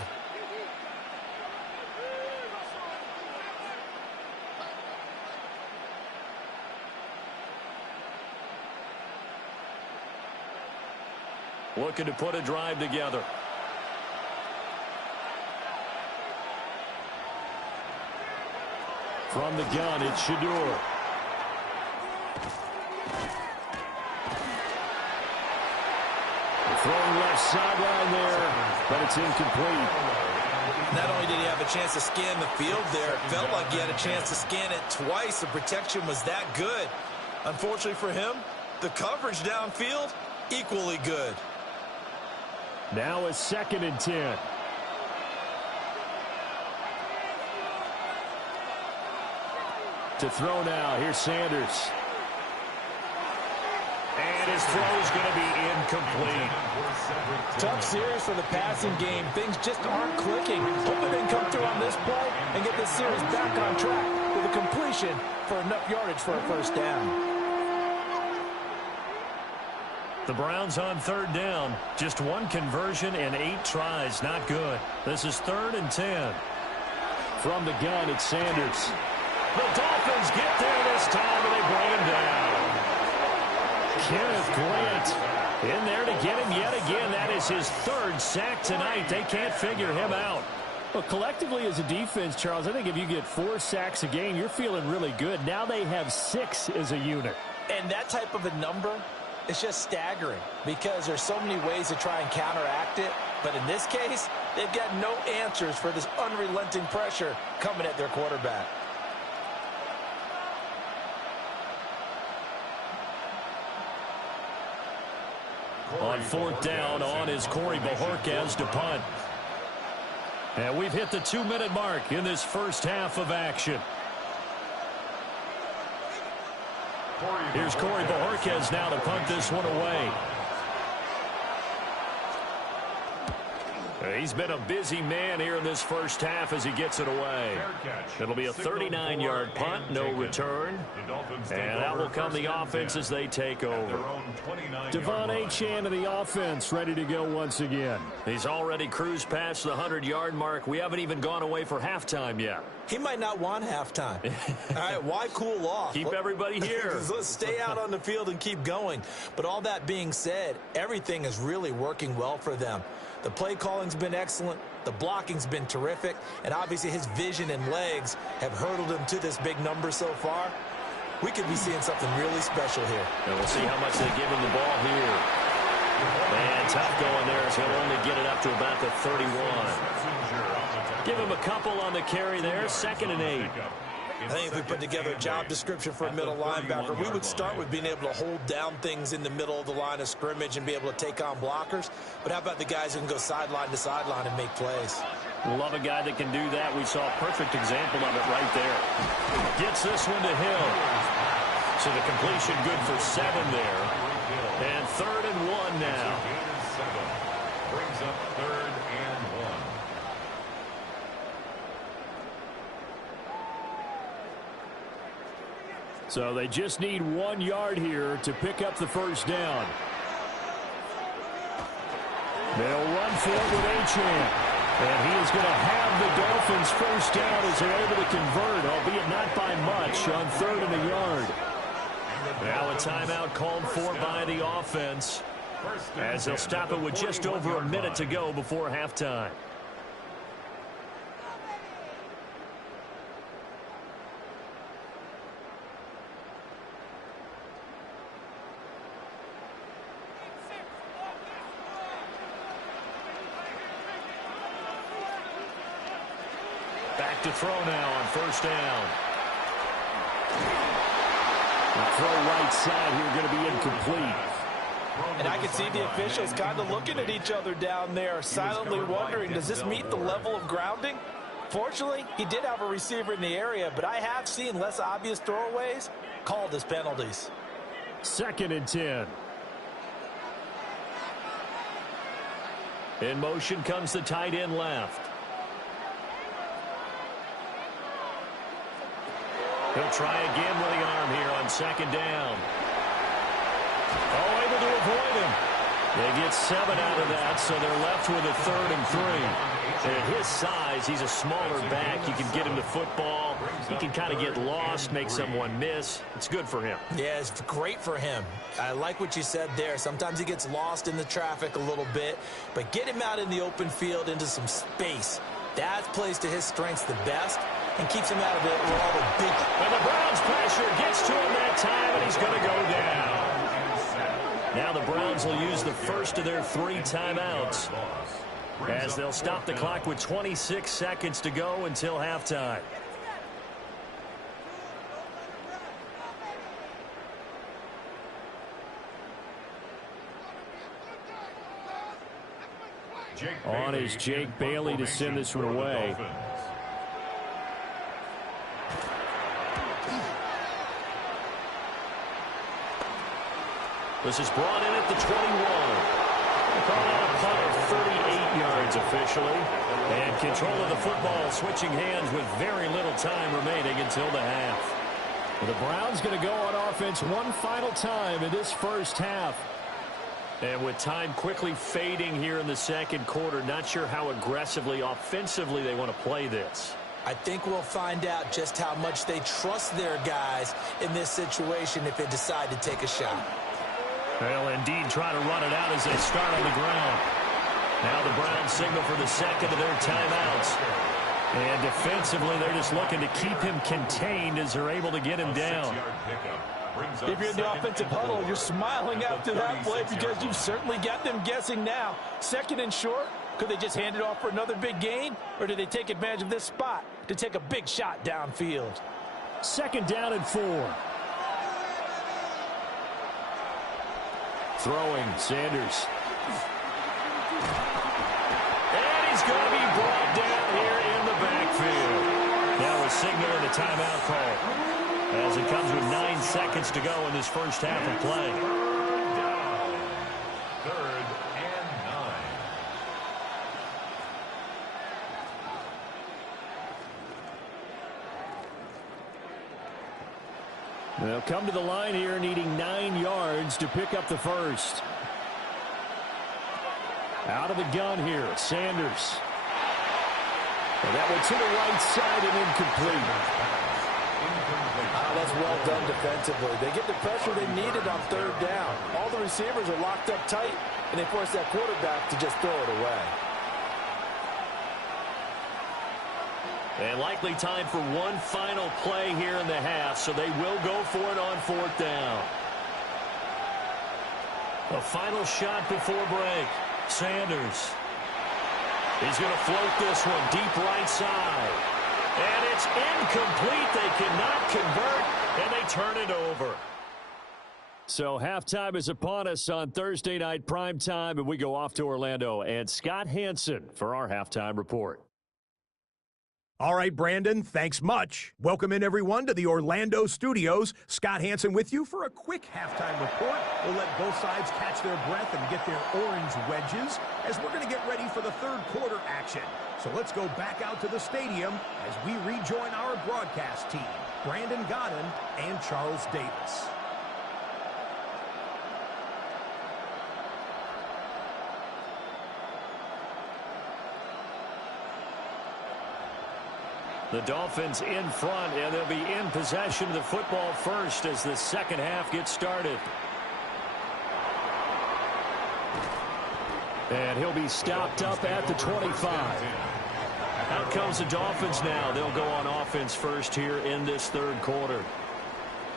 Looking to put a drive together. From the gun, it's Shador. Throwing left sideline there, but it's incomplete. Not only did he have a chance to scan the field there, it felt like he had a chance to scan it twice. The protection was that good. Unfortunately for him, the coverage downfield, equally good. Now a 2nd and 10. To throw now, here's Sanders. And his throw's going to be incomplete. Tough series for the passing game. Things just aren't clicking. Hoping they can come through on this play and get this series back on track with a completion for enough yardage for a first down. The Browns on third down. Just one conversion and 8 tries. Not good. This is 3rd and 10. From the gun, it's Sanders. The Dolphins get there this time, and they bring him down. Kenneth Grant in there to get him yet again. That is his 3rd sack tonight. They can't figure him out. Well, collectively as a defense, Charles, I think if you get 4 sacks a game, you're feeling really good. Now they have 6 as a unit. And that type of a number is just staggering because there's so many ways to try and counteract it. But in this case, they've got no answers for this unrelenting pressure coming at their quarterback. On fourth down, on is Corey Bojorquez to punt. And we've hit the 2-minute mark in this first half of action. Here's Corey Bojorquez now to punt this one away. He's been a busy man here in this first half as he gets it away. It'll be a 39-yard punt, no return. And that will come the offense as they take over. Devon Achane of the offense ready to go once again. He's already cruised past the 100-yard mark. We haven't even gone away for halftime yet. He might not want halftime. All right, why cool off? Keep everybody here. Let's stay out on the field and keep going. But all that being said, everything is really working well for them. The play calling's been excellent. The blocking's been terrific. And obviously his vision and legs have hurdled him to this big number so far. We could be seeing something really special here. And we'll see how much they give him the ball here. Man, tough going there as he'll only get it up to about the 31. Give him a couple on the carry there. 2nd and 8. I think if we put together a job description for a middle linebacker, we would start with being able to hold down things in the middle of the line of scrimmage and be able to take on blockers. But how about the guys who can go sideline to sideline and make plays? Love a guy that can do that. We saw a perfect example of it right there. Gets this one to Hill. So the completion good for 7 there. And 3rd and 1 now. Brings up 3rd and 1. So they just need 1 yard here to pick up the first down. They'll run for it with Achane. And he is going to have the Dolphins first down as they're able to convert, albeit not by much, on 3rd and a yard. Now a timeout called for by the offense, as they'll stop it with just over a minute to go before halftime. Back to throw now on first down. The throw right side here going to be incomplete. And I can see the officials kind of looking at each other down there, silently wondering, does this meet the level of grounding? Fortunately, he did have a receiver in the area, but I have seen less obvious throwaways called as penalties. 2nd and 10. In motion comes the tight end left. He'll try again with the arm here on 2nd down. Oh, able to avoid him. They get 7 out of that, so they're left with a 3rd and 3. At his size, he's a smaller back. You can get him the football. He can kind of get lost, make someone miss. It's good for him. Yeah, it's great for him. I like what you said there. Sometimes he gets lost in the traffic a little bit, but get him out in the open field into some space. That plays to his strengths the best and keeps him out of it with all the big. And the Browns pressure gets to him that time, and he's going to go down. Now the Browns will use the first of their 3 timeouts, as they'll stop the clock with 26 seconds to go until halftime. On is Jake Bailey to send this one away. This is brought in at the 21. They call that a punt of 38 yards officially. And control of the football switching hands with very little time remaining until the half. The Browns going to go on offense one final time in this first half. And with time quickly fading here in the second quarter, not sure how aggressively, offensively they want to play this. I think we'll find out just how much they trust their guys in this situation if they decide to take a shot. They'll indeed try to run it out as they start on the ground. Now the Browns signal for the second of their timeouts. And defensively, they're just looking to keep him contained as they're able to get him down. If you're in the offensive huddle, you're smiling after that play because you've certainly got them guessing now. 2nd and short, could they just hand it off for another big gain? Or do they take advantage of this spot to take a big shot downfield? 2nd down and 4. Throwing, Sanders. And he's going to be brought down here in the backfield. Now a signal and a timeout call, as it comes with 9 seconds to go in this first half of play. 3rd and 9. They'll come to the line here needing 9 yards to pick up the first. Out of the gun here, Sanders. And that one to the right side and incomplete. That's well done defensively. They get the pressure they needed on 3rd down. All the receivers are locked up tight, and they force that quarterback to just throw it away. And likely time for one final play here in the half, so they will go for it on 4th down. A final shot before break. Sanders. He's going to float this one deep right side. And it's incomplete. They cannot convert, and they turn it over. So halftime is upon us on Thursday night primetime, and we go off to Orlando. And Scott Hansen for our halftime report. All right, Brandon, thanks much. Welcome in, everyone, to the Orlando studios. Scott Hansen with you for a quick halftime report. We'll let both sides catch their breath and get their orange wedges as we're going to get ready for the third quarter action. So let's go back out to the stadium as we rejoin our broadcast team, Brandon Godden and Charles Davis. The Dolphins in front, and they'll be in possession of the football first as the second half gets started. And he'll be stopped up at the 25. Out comes the Dolphins now. They'll go on offense first here in this third quarter.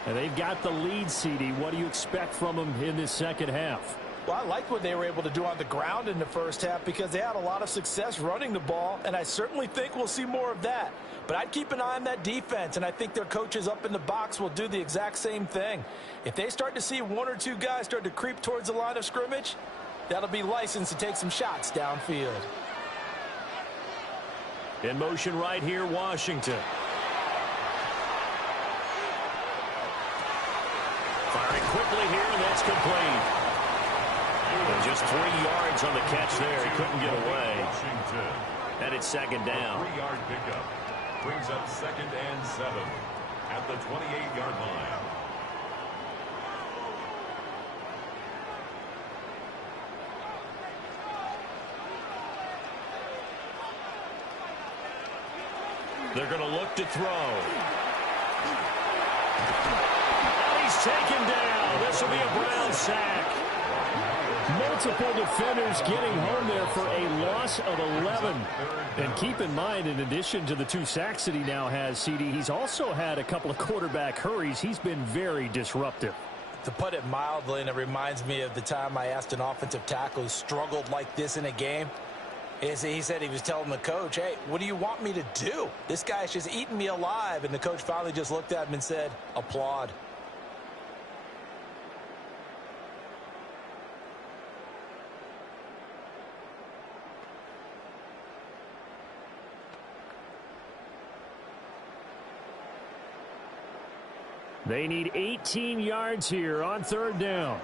And they've got the lead, CD. What do you expect from them in this second half? Well, I like what they were able to do on the ground in the first half because they had a lot of success running the ball, and I certainly think we'll see more of that. But I'd keep an eye on that defense, and I think their coaches up in the box will do the exact same thing. If they start to see one or two guys start to creep towards the line of scrimmage, that'll be licensed to take some shots downfield. In motion right here, Washington. Firing quickly here, and that's complete. And just 3 yards on the catch there. He couldn't get away. And it's second down. 3-yard pickup brings up 2nd and 7 at the 28-yard line. They're going to look to throw. And he's taken down. This will be a Brown sack. Multiple defenders getting home there for a loss of 11. And keep in mind, in addition to the 2 sacks that he now has, CD, he's also had a couple of quarterback hurries. He's been very disruptive. To put it mildly, and it reminds me of the time I asked an offensive tackle who struggled like this in a game. He said he was telling the coach, hey, what do you want me to do? This guy's just eating me alive. And the coach finally just looked at him and said, applaud. They need 18 yards here on third down.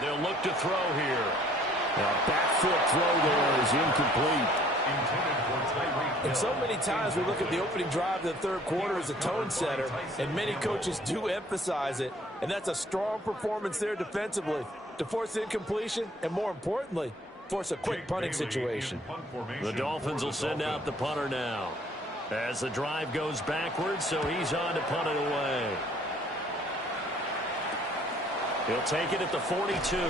They'll look to throw here. Now, back foot throw there is incomplete. And so many times we look at the opening drive of the third quarter as a tone setter, and many coaches do emphasize it. And that's a strong performance there defensively to force incompletion and, more importantly, force a quick punting situation. The Dolphins will send out the punter now as the drive goes backwards, so he's on to punt it away. He'll take it at the 42. It'll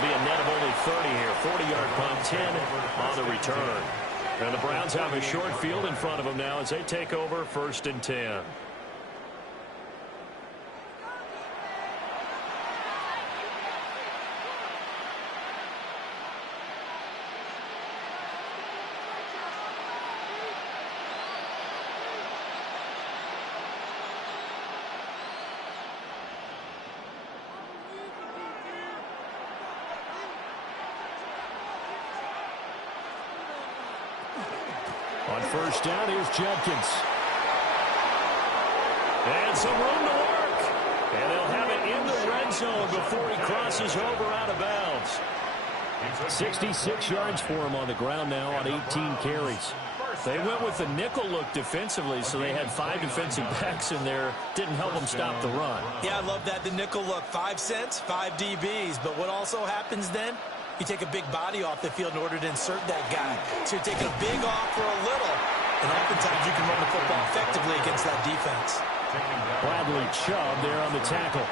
be a net of only 30 here. 40-yard punt, 10 on the return. And the Browns have a short field in front of them now as they take over 1st and 10. On first down, here's Judkins. And some room to work. And they'll have it in the red zone before he crosses over out of bounds. 66 yards for him on the ground now on 18 carries. They went with the nickel look defensively, so they had 5 defensive backs in there. Didn't help them stop the run. Yeah, I love that, the nickel look. 5 cents, 5 DBs. But what also happens then? You take a big body off the field in order to insert that guy. So you're taking a big off for a little. And oftentimes you can run the football effectively against that defense. Bradley Chubb there on the tackle.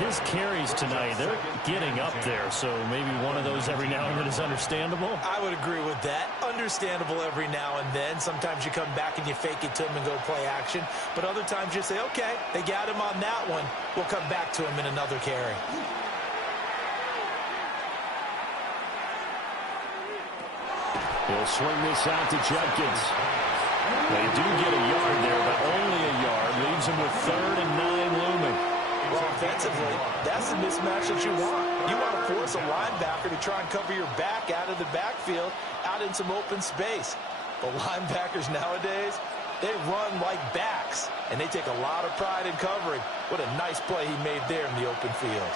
His carries tonight, they're getting up there. So maybe one of those every now and then is understandable. I would agree with that. Understandable every now and then. Sometimes you come back and you fake it to him and go play action. But other times you say, okay, they got him on that one. We'll come back to him in another carry. He'll swing this out to Judkins. They do get a yard there, but only a yard. Leaves him with 3rd and 9 looming. Well, offensively, that's the mismatch that you want. You want to force a linebacker to try and cover your back out of the backfield, out in some open space. But linebackers nowadays, they run like backs, and they take a lot of pride in covering. What a nice play he made there in the open field.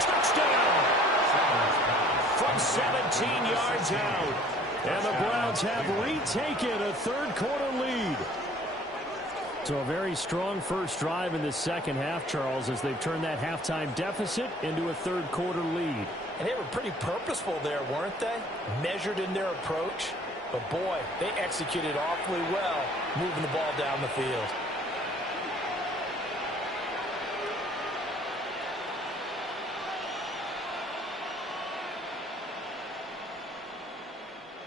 Touchdown! From 17 yards out. And the Browns have retaken a third-quarter lead. So a very strong first drive in the second half, Charles, as they've turned that halftime deficit into a third-quarter lead. And they were pretty purposeful there, weren't they? Measured in their approach. But, boy, they executed awfully well moving the ball down the field.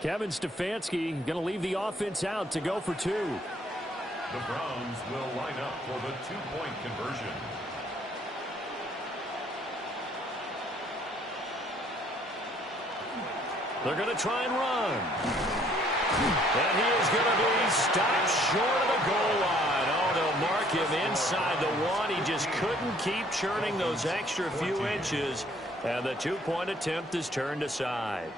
Kevin Stefanski going to leave the offense out to go for 2. The Browns will line up for the 2-point conversion. They're going to try and run. And he is going to be stopped short of the goal line. Oh, they'll mark him inside the 1. He just couldn't keep churning those extra few inches. And the 2-point attempt is turned aside.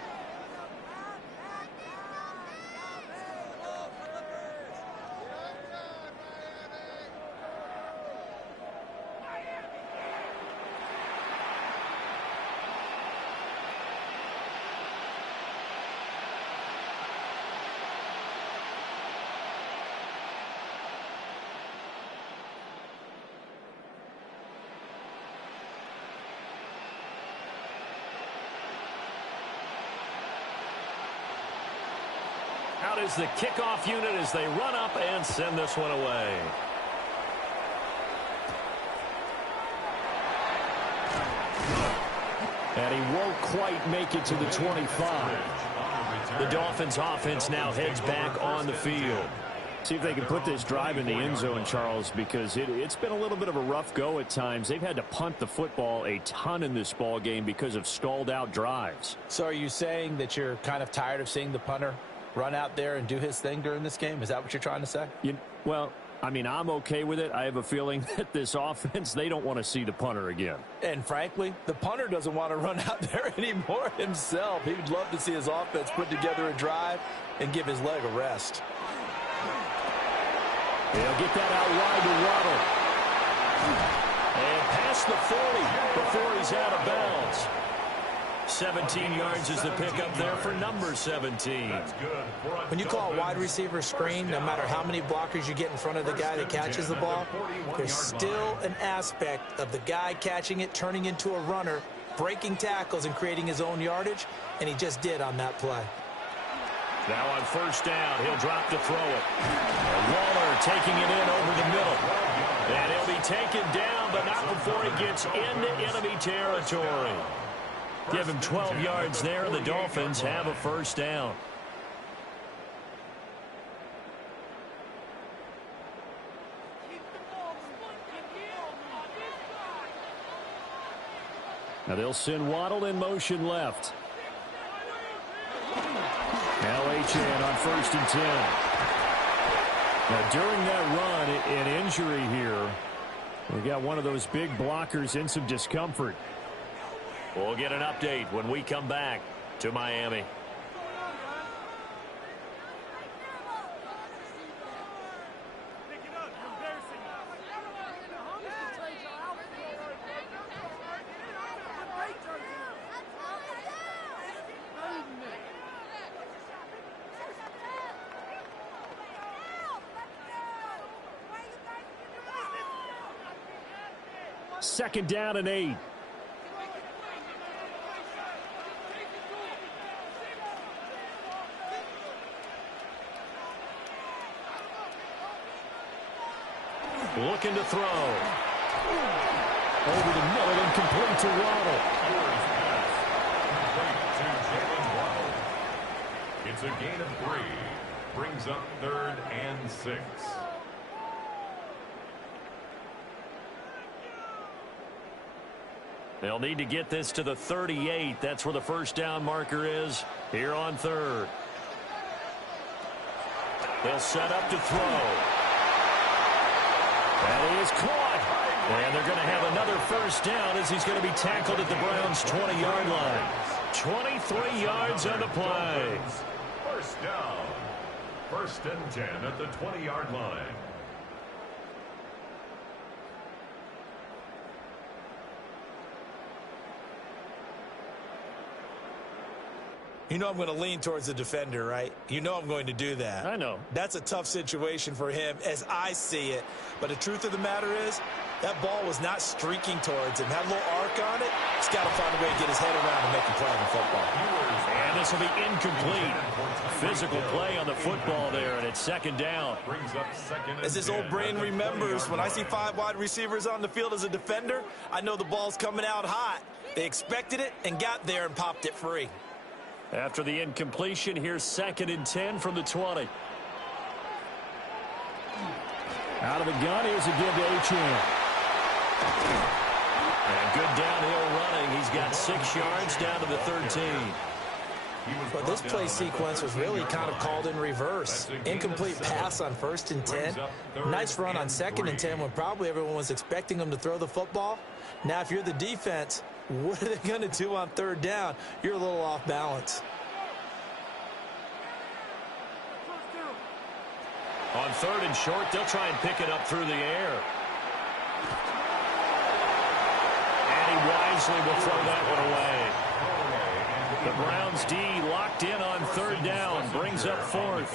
Out is the kickoff unit as they run up and send this one away. And he won't quite make it to the 25. The Dolphins offense now heads back on the field. See if they can put this drive in the end zone, Charles, because it's been a little bit of a rough go at times. They've had to punt the football a ton in this ball game because of stalled out drives. So are you saying that you're kind of tired of seeing the punter run out there and do his thing during this game? Is that what you're trying to say? Well, I mean, I'm okay with it. I have a feeling that this offense, they don't want to see the punter again. And frankly, the punter doesn't want to run out there anymore himself. He would love to see his offense put together a drive and give his leg a rest. They'll get that out wide to Waddle. And past the 40 before he's out of bounds. 17 yards is the pickup there for number 17. When you call a wide receiver screen, no matter how many blockers you get in front of the guy that catches the ball, there's still an aspect of the guy catching it, turning into a runner, breaking tackles and creating his own yardage, and he just did on that play. Now on first down, he'll drop to throw it. And Waller taking it in over the middle. And he'll be taken down, but not before he gets into enemy territory. Give him 12 yards there. The Dolphins have a first down. Now they'll send Waddle in motion left. Now Achane on first and 10. Now during that run, an injury here. We got one of those big blockers in some discomfort. We'll get an update when we come back to Miami. Second down and 8. Looking to throw. Over the middle and complete to Waddle. It's a gain of 3. Brings up 3rd and 6. They'll need to get this to the 38. That's where the first down marker is here on third. They'll set up to throw. And he is caught. And they're going to have another first down as he's going to be tackled at the Browns' 20-yard line. 23 yards on the play. First down. First and 10 at the 20-yard line. You know I'm going to lean towards the defender, right? You know I'm going to do that. I know. That's a tough situation for him as I see it. But the truth of the matter is, that ball was not streaking towards him. Had a little arc on it. He's got to find a way to get his head around and make a play on the football. And this will be incomplete. Physical play on the football there, and it's second down. As his old brain remembers, when I see 5 wide receivers on the field as a defender, I know the ball's coming out hot. They expected it and got there and popped it free. After the incompletion, here's second and 10 from the 20. Out of the gun, here's a give to Achane. And good downhill running. He's got 6 yards down to the 13. But this play sequence was really kind of called in reverse. Incomplete pass on 1st and 10. Nice run on 2nd and 10 when probably everyone was expecting him to throw the football. Now, if you're the defense, what are they going to do on 3rd down? You're a little off balance. On 3rd and short, they'll try and pick it up through the air. And he wisely will throw that one away. The Browns D locked in on 3rd down, brings up 4th.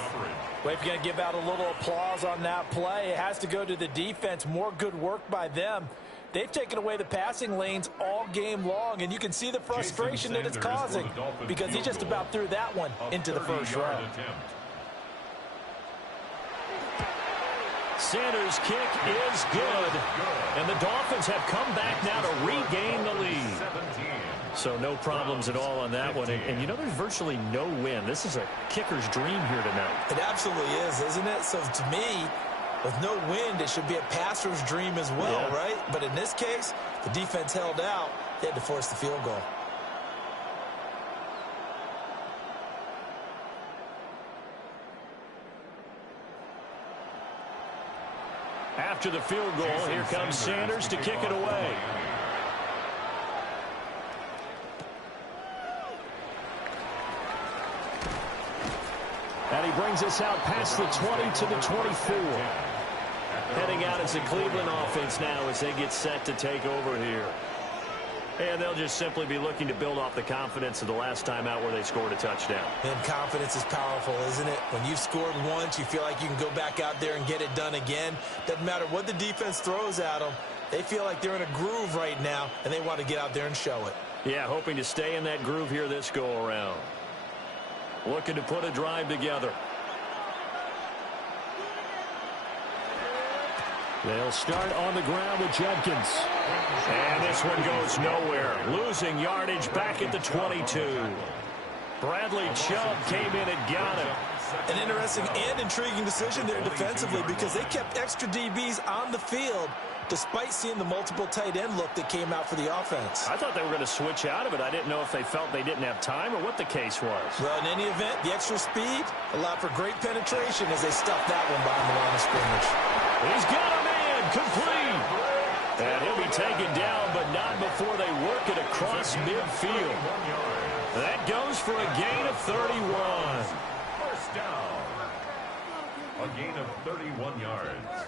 Well, if you're going to give out a little applause on that play, it has to go to the defense. More good work by them. They've taken away the passing lanes all game long, and you can see the frustration that it's causing because he just about threw that one into the first row. Sanders' kick is good, and the Dolphins have come back now to regain the lead. So no problems at all on that one. And you know, there's virtually no win. This is a kicker's dream here tonight. It absolutely is, isn't it? So to me, with no wind, it should be a passer's dream as well, right? But in this case, the defense held out. They had to force the field goal. After the field goal, here comes Sanders to kick it away. And he brings us out past the 20 to the 24. Heading out as the Cleveland offense now as they get set to take over here. And they'll just simply be looking to build off the confidence of the last time out where they scored a touchdown. And confidence is powerful, isn't it? When you've scored once, you feel like you can go back out there and get it done again. Doesn't matter what the defense throws at them. They feel like they're in a groove right now, and they want to get out there and show it. Yeah, hoping to stay in that groove here this go-around. Looking to put a drive together. They'll start on the ground with Jenkins. And this one goes nowhere. Losing yardage back at the 22. Bradley Chubb came in and got him. An interesting and intriguing decision there defensively because they kept extra DBs on the field despite seeing the multiple tight end look that came out for the offense. I thought they were going to switch out of it. I didn't know if they felt they didn't have time or what the case was. Well, in any event, the extra speed allowed for great penetration as they stuffed that one behind the line of scrimmage. He's got a man complete. And he'll be taken down, but not before they work it across midfield. That goes for a gain of 31. First down. A gain of 31 yards.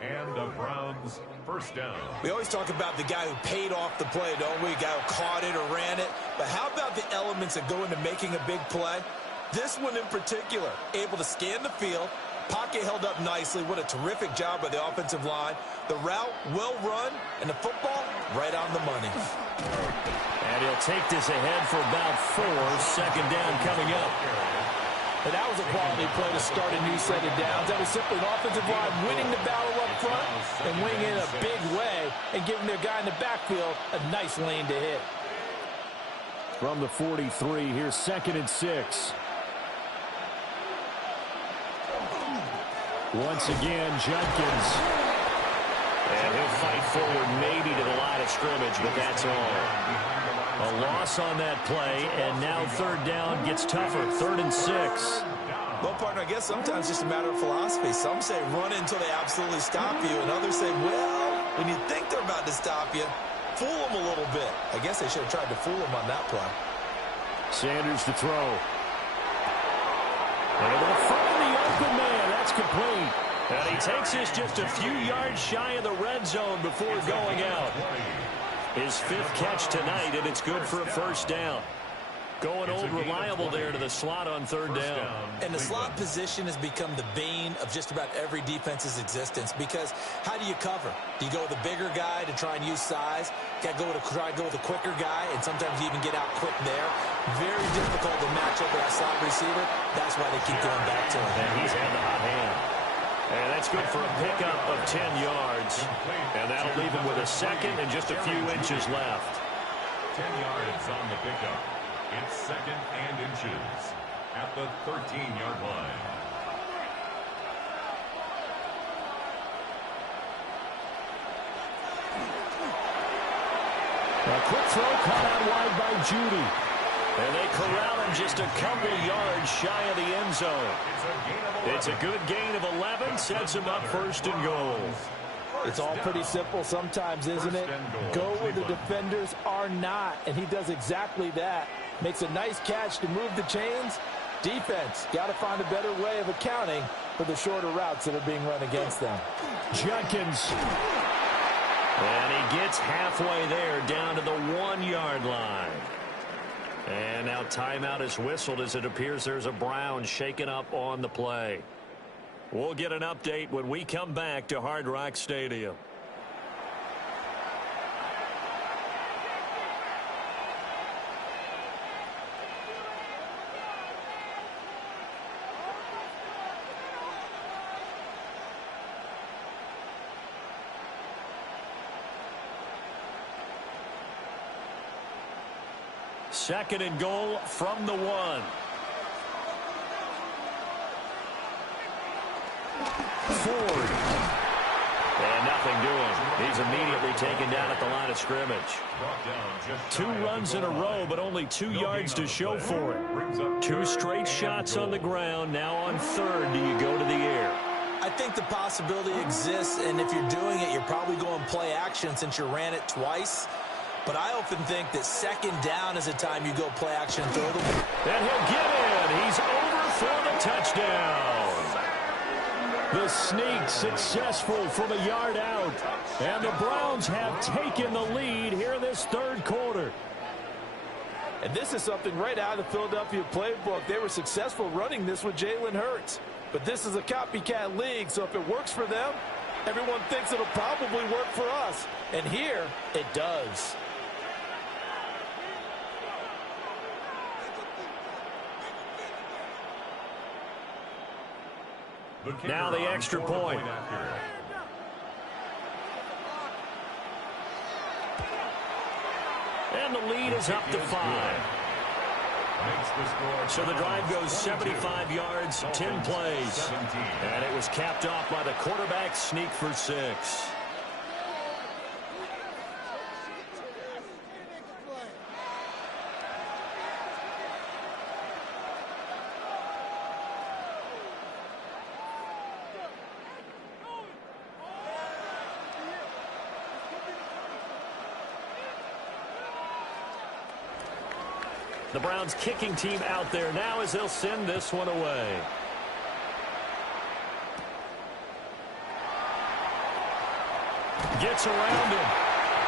And the Browns first down. We always talk about the guy who paid off the play, don't we? The guy who caught it or ran it. But how about the elements that go into making a big play? This one in particular, able to scan the field. Pocket held up nicely. What a terrific job by the offensive line. The route, well run, and the football, right on the money. And he'll take this ahead for about 4. Second down coming up. And that was a quality play to start a new set of downs. That was simply an offensive line winning the battle up front and winning in a big way and giving their guy in the backfield a nice lane to hit. From the 43, here's 2nd and 6. Once again, Jenkins. And he'll fight forward maybe to the line of scrimmage, but that's all. A loss on that play, and now third down gets tougher. 3rd and 6. Well, partner, I guess sometimes it's just a matter of philosophy. Some say run until they absolutely stop you, and others say, well, when you think they're about to stop you, fool them a little bit. I guess they should have tried to fool them on that play. Sanders to throw. And they'll find the open man. That's complete. And he takes this just a few yards shy of the red zone before going out. His 5th catch tonight, and it's good for a first down. Going old reliable there to the slot on 3rd down. And the slot position has become the bane of just about every defense's existence, because how do you cover? Do you go with a bigger guy to try and use size? You got to try to go with a quicker guy, and sometimes you even get out quick there. Very difficult to match up with that slot receiver. That's why they keep going back to him. And he's had the hot hand. And that's good for a pickup of 10 yards. And that'll leave him with a second and just a few inches left. 10 yards on the pickup. It's 2nd and inches at the 13-yard line. A quick throw caught out wide by Judy. And they corral him just a couple yards shy of the end zone. It's a good gain of 11, sets him up 1st and goal. It's all pretty simple sometimes, isn't it? Go where the defenders are not, and he does exactly that. Makes a nice catch to move the chains. Defense, got to find a better way of accounting for the shorter routes that are being run against them. Judkins. And he gets halfway there down to the 1-yard line. And now timeout is whistled as it appears there's a Brown shaken up on the play. We'll get an update when we come back to Hard Rock Stadium. Second and goal from the 1. Ford. And nothing doing. He's immediately taken down at the line of scrimmage. 2 runs in a row, but only 2 yards to show for it. 2 straight shots on the ground. Now on 3rd, do you go to the air? I think the possibility exists, and if you're doing it, you're probably going play action since you ran it twice. But I often think that 2nd down is the time you go play action and throw the ball. And he'll get in. He's over for the touchdown. The sneak successful from a yard out. And the Browns have taken the lead here in this 3rd quarter. And this is something right out of the Philadelphia playbook. They were successful running this with Jalen Hurts. But this is a copycat league, so if it works for them, everyone thinks it'll probably work for us. And here, it does. Now the extra point. And the lead is up to 5. So the drive goes 75 yards, 10 plays. And it was capped off by the quarterback sneak for 6. The Browns kicking team out there now as they'll send this one away. Gets around him.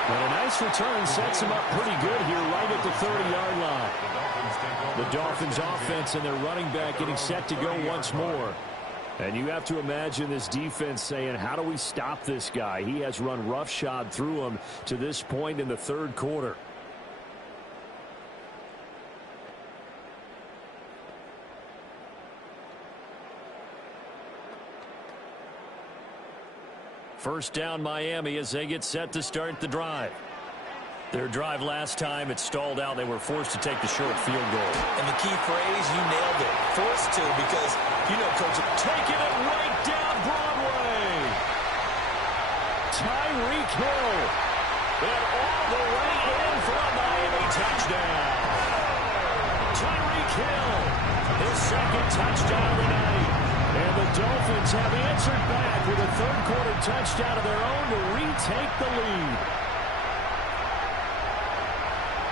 And a nice return sets him up pretty good here right at the 30-yard line. The Dolphins offense and their running back getting set to go once more. And you have to imagine this defense saying, how do we stop this guy? He has run roughshod through him to this point in the 3rd quarter. First down Miami as they get set to start the drive. Their drive last time, it stalled out. They were forced to take the short field goal. And the key phrase, you nailed it. Forced to, because, you know, Coach, taking it right down Broadway. throw. And all the way in for a Miami touchdown. Tyreek Hill, his second touchdown of the night. And the Dolphins have answered back with a third-quarter touchdown of their own to retake the lead.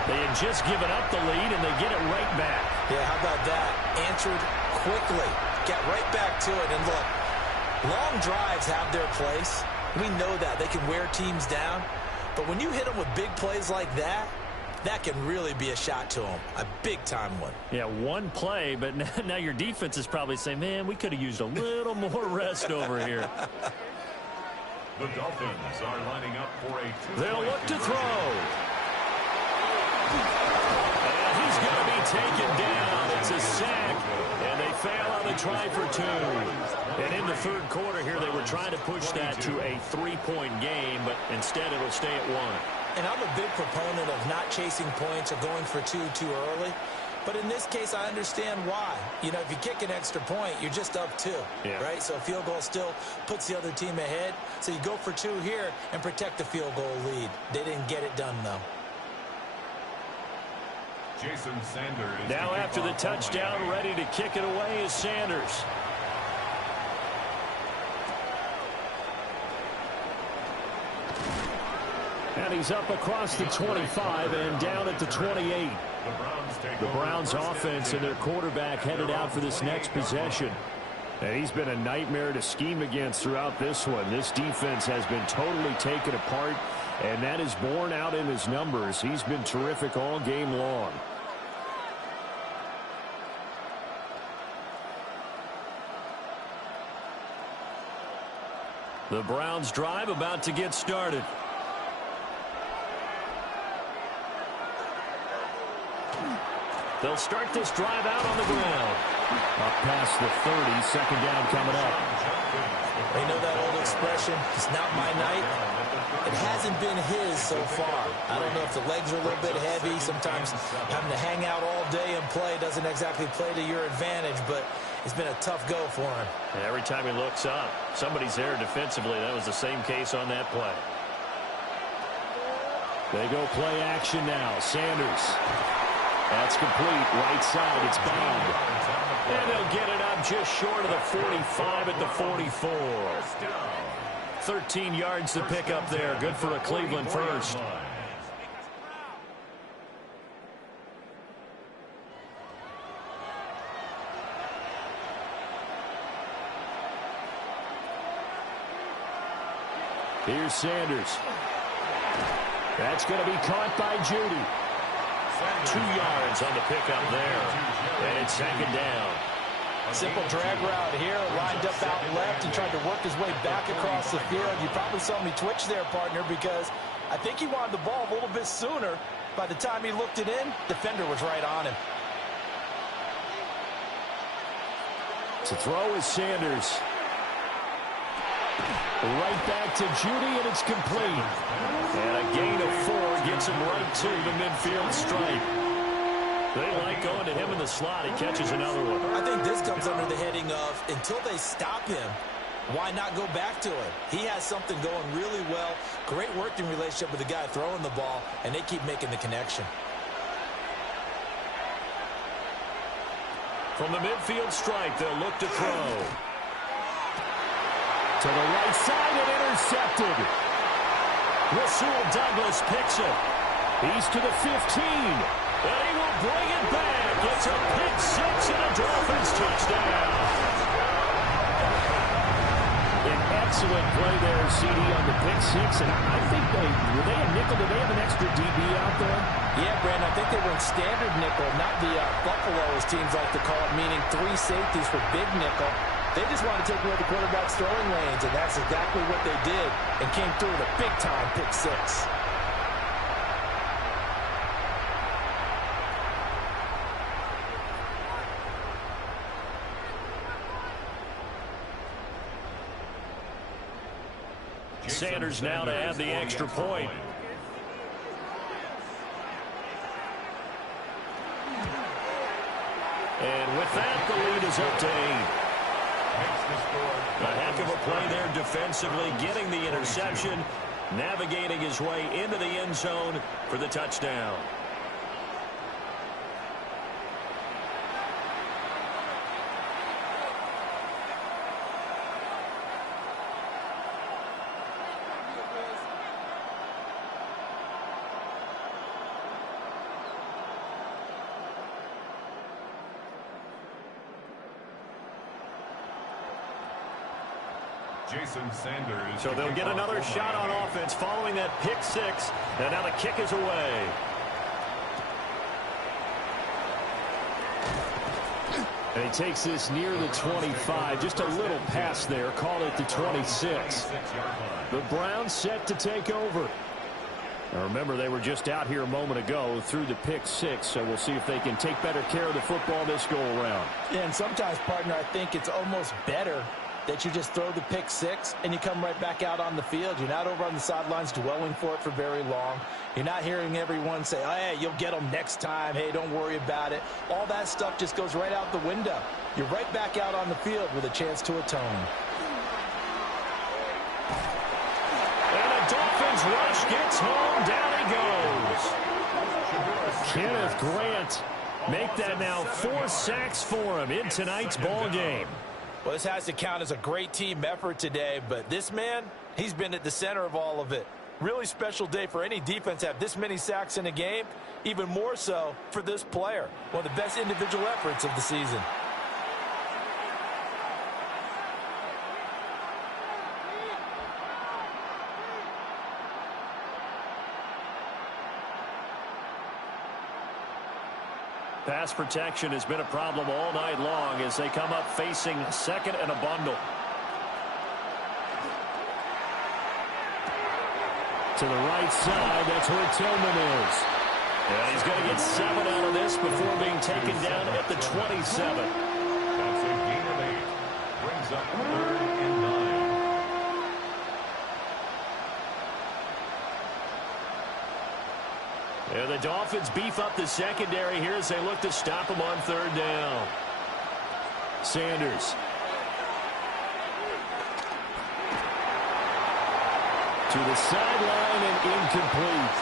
They had just given up the lead, and they get it right back. Yeah, how about that? Answered quickly. Get right back to it. And look, long drives have their place. We know that. They can wear teams down. But when you hit them with big plays like that, that can really be a shot to them. A big-time one. Yeah, one play, but now your defense is probably saying, man, we could have used a little more rest over here. The Dolphins are lining up for a two-point They'll look to throw. And he's going to be taken down. It's a sack, and they fail on the try for two. And in the third quarter here, they were trying to push that to a three-point game, but instead it'll stay at one. And I'm a big proponent of not chasing points or going for two too early. But in this case, I understand why. You know, if you kick an extra point, you're just up two, right? So a field goal still puts the other team ahead. So you go for two here and protect the field goal lead. They didn't get it done, though. Jason Sanders. Now after the touchdown, ready to kick it away is Sanders. And he's up across the 25 and down at the 28. The Browns offense and their quarterback headed out for this next possession. And he's been a nightmare to scheme against throughout this one. This defense has been totally taken apart, and that is borne out in his numbers. He's been terrific all game long. The Browns drive about to get started. They'll start this drive out on the ground. Up past the 30, second down coming up. You know that old expression, it's not my night. It hasn't been his so far. I don't know if the legs are a little bit heavy. Sometimes having to hang out all day and play doesn't exactly play to your advantage, but it's been a tough go for him. And every time he looks up, somebody's there defensively. That was the same case on that play. They go play action now. Sanders. That's complete. Right side. It's bound. And they'll get it up just short of the 45 at the 44. 13 yards to pick up there. Good for a Cleveland first. Here's Sanders. That's going to be caught by Judy. 2 yards on the pickup there. And it's second down. Simple drag route here, lined up out left and tried to work his way back across the field. You probably saw me twitch there, partner, because I think he wanted the ball a little bit sooner. By the time he looked it in, defender was right on him. To throw is Sanders. Right back to Judy, and it's complete. And a gain of 4 gets him right to the midfield stripe. They like going to him in the slot. He catches another one. I think this comes under the heading of, until they stop him, why not go back to it? He has something going really well. Great working relationship with the guy throwing the ball, and they keep making the connection. From the midfield stripe, they'll look to throw. To the right side and intercepted. Rasul Douglas picks it. He's to the 15. And he will bring it back. It's a pick six and a Dolphins touchdown. An excellent play there, CD, on the pick six. And I think were they a nickel? Did they have an extra DB out there? Yeah, Brandon, I think they were in standard nickel, not the Buffalo, as teams like to call it, meaning 3 safeties for big nickel. They just want to take away the quarterback's throwing lanes, and that's exactly what they did and came through with a big-time pick six. Sanders now to add the extra point. And with that, the lead is up to 8. A heck of a play there defensively, getting the interception. navigating his way into the end zone for the touchdown. Jason Sanders. So they'll get another shot on offense following that pick six. And now the kick is away. And he takes this near the 25. Just a little pass there. Call it the 26. The Browns set to take over. Now remember, they were just out here a moment ago through the pick six. So we'll see if they can take better care of the football this go around. Yeah, and sometimes, partner, I think it's almost better that you just throw the pick six and you come right back out on the field. You're not over on the sidelines dwelling for it for very long. You're not hearing everyone say, oh, hey, you'll get them next time. Hey, don't worry about it. All that stuff just goes right out the window. You're right back out on the field with a chance to atone. And the Dolphins rush gets home. Down he goes. Kenneth Grant make that now 4 sacks for him in tonight's ball game. Well, this has to count as a great team effort today, but this man, he's been at the center of all of it. Really special day for any defense to have this many sacks in a game, even more so for this player. One of the best individual efforts of the season. Pass protection has been a problem all night long as they come up facing second and a bundle. To the right side, that's where Tillman is. And he's going to get 7 out of this before being taken down at the 27. That's a gain of 8. Brings up 3rd and 9. And the Dolphins beef up the secondary here as they look to stop him on 3rd down. Sanders. To the sideline and incomplete.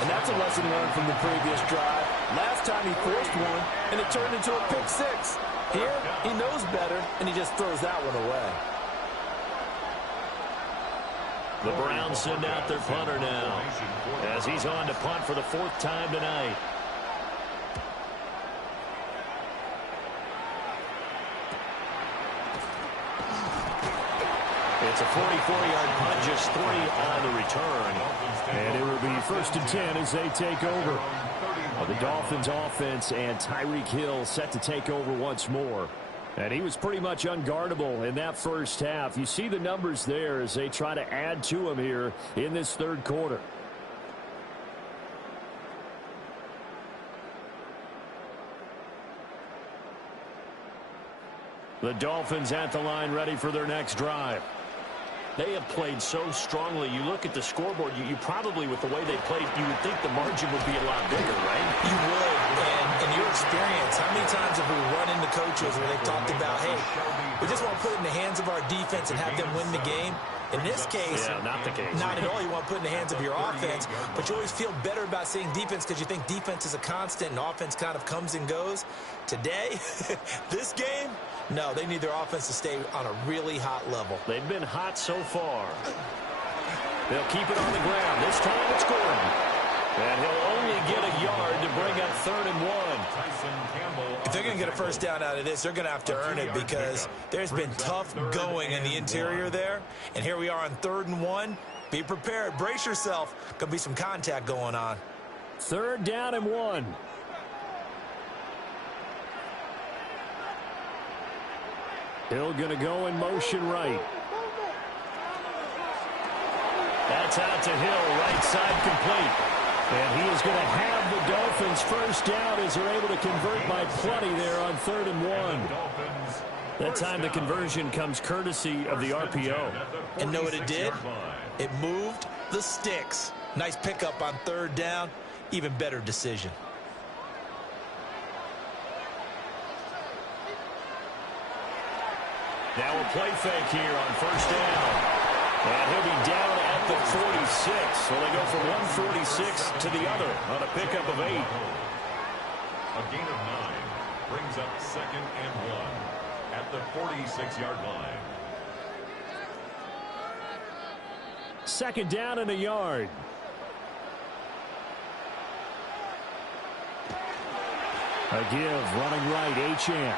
And that's a lesson learned from the previous drive. Last time he forced one, and it turned into a pick six. Here, he knows better, and he just throws that one away. The Browns send out their punter now as he's on to punt for the 4th time tonight. It's a 44-yard punt, just 3 on the return. And it will be 1st and 10 as they take over. The Dolphins offense and Tyreek Hill set to take over once more. And he was pretty much unguardable in that first half. You see the numbers there as they try to add to him here in this 3rd quarter. The Dolphins at the line ready for their next drive. They have played so strongly. You look at the scoreboard, you probably, with the way they played, you would think the margin would be a lot bigger, right? You would. And in your experience, how many times have we run into coaches where they've talked about, hey, we just want to put it in the hands of our defense and have them win the game? In this case, not the case. Not at all. You want to put it in the hands of your offense, but you always feel better about seeing defense because you think defense is a constant and offense kind of comes and goes. Today, this game, no, they need their offense to stay on a really hot level. They've been hot so far. They'll keep it on the ground. This time it's Gordon. And he'll only get a yard to bring up 3rd and 1. If they're going to get a first down out of this, they're going to have to earn it because there's been tough going in the interior there. And here we are on 3rd and 1. Be prepared. Brace yourself. Going to be some contact going on. 3rd down and 1. Hill going to go in motion right. That's out to Hill, right side complete. And he is going to have the Dolphins first down as they're able to convert by plenty there on 3rd and 1. That time the conversion comes courtesy of the RPO. And know what it did? It moved the sticks. Nice pickup on 3rd down. Even better decision. Now a play fake here on 1st down. And he'll be down at the 46. So they go from 146 to the other on a pickup of 8. A gain of 9 brings up 2nd and 1 at the 46-yard line. 2nd down and a yard. A give, running right, Achane.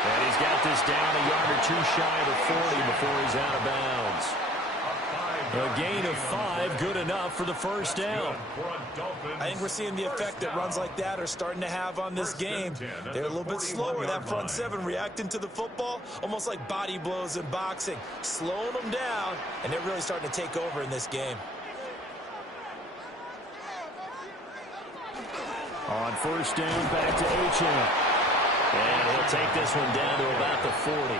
And he's got this down a yard or 2 shy of the 40 before he's out of bounds. A gain of 5, good enough for the first down. I think we're seeing the effect that runs like that are starting to have on this game. They're a little bit slower, that front 7, reacting to the football, almost like body blows in boxing, slowing them down, and they're really starting to take over in this game. On 1st down, back to Achane. And he'll take this one down to about the 40.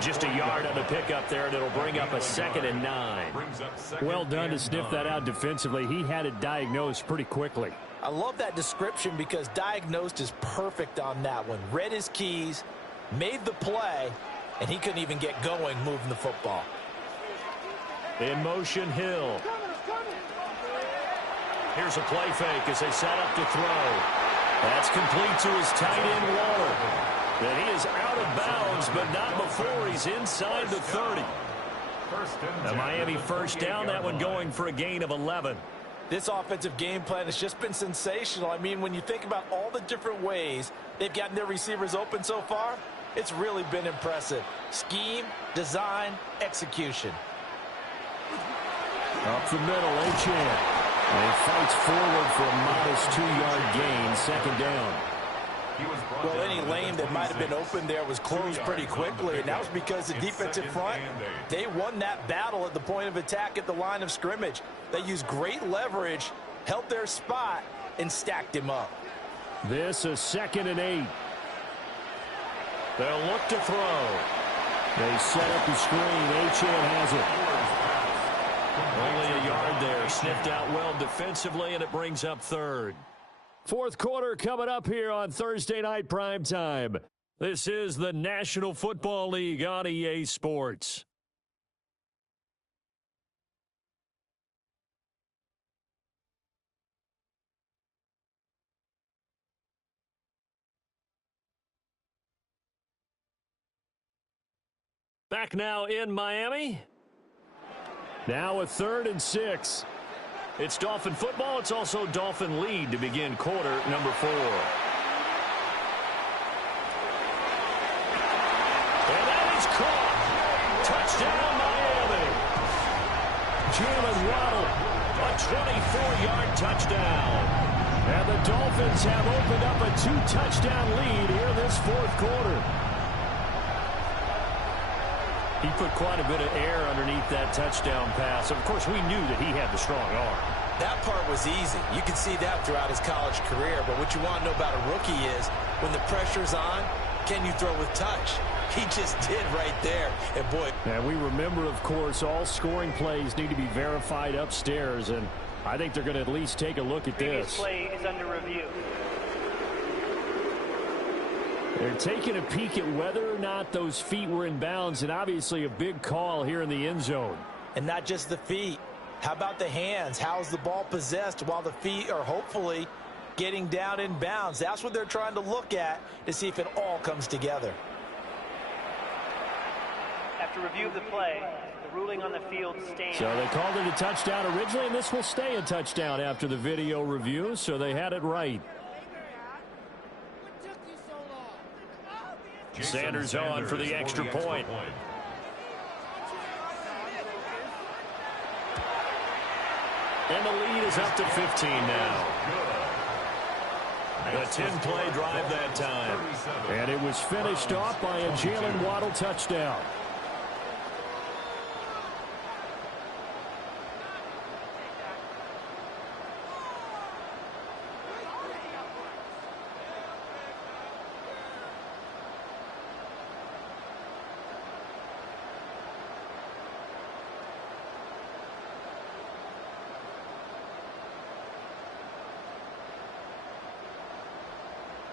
Just a yard on the pickup there, and it'll bring up a 2nd and 9. Well done to sniff that out defensively. He had it diagnosed pretty quickly. I love that description because diagnosed is perfect on that one. Read his keys, made the play, and he couldn't even get going moving the football. In motion, Hill. Here's a play fake as they set up to throw. That's complete to his tight end, Waller. And he is out of bounds, but not before he's inside the 30. The Miami 1st down, that one going for a gain of 11. This offensive game plan has just been sensational. I mean, when you think about all the different ways they've gotten their receivers open so far, it's really been impressive. Scheme, design, execution. Up the middle, Achane. And he fights forward for a modest 2-yard gain, 2nd down. Well, any lane that might have been open there was closed pretty quickly, and that was because the defensive front, they won that battle at the point of attack at the line of scrimmage. They used great leverage, held their spot, and stacked him up. This is 2nd and 8. They'll look to throw. They set up the screen. Achane has it. Only a yard there. Sniffed out well defensively, and it brings up 3rd. 4th quarter coming up here on Thursday Night Primetime. This is the National Football League on EA Sports. Back now in Miami. Now a 3rd and 6. It's Dolphin football. It's also Dolphin lead to begin quarter number 4. And that is caught. Touchdown, Miami. Jalen Waddle, A 24-yard touchdown. and the Dolphins have opened up a 2-touchdown lead here in this 4th quarter. He put quite a bit of air underneath that touchdown pass. Of course, we knew that he had the strong arm. That part was easy. You can see that throughout his college career. But what you want to know about a rookie is when the pressure's on, can you throw with touch? He just did right there. And, boy. And we remember, of course, all scoring plays need to be verified upstairs. And I think they're going to at least take a look at this. Previous play is under review. They're taking a peek at whether or not those feet were in bounds, and obviously a big call here in the end zone. And not just the feet. How about the hands? How's the ball possessed while the feet are hopefully getting down in bounds? That's what they're trying to look at to see if it all comes together. After review of the play, the ruling on the field stands. So they called it a touchdown originally, and this will stay a touchdown after the video review, so they had it right. Sanders on for the extra point. And the lead is up to 15 now. A 10-play drive that time. And it was finished off by a Jalen Waddle touchdown.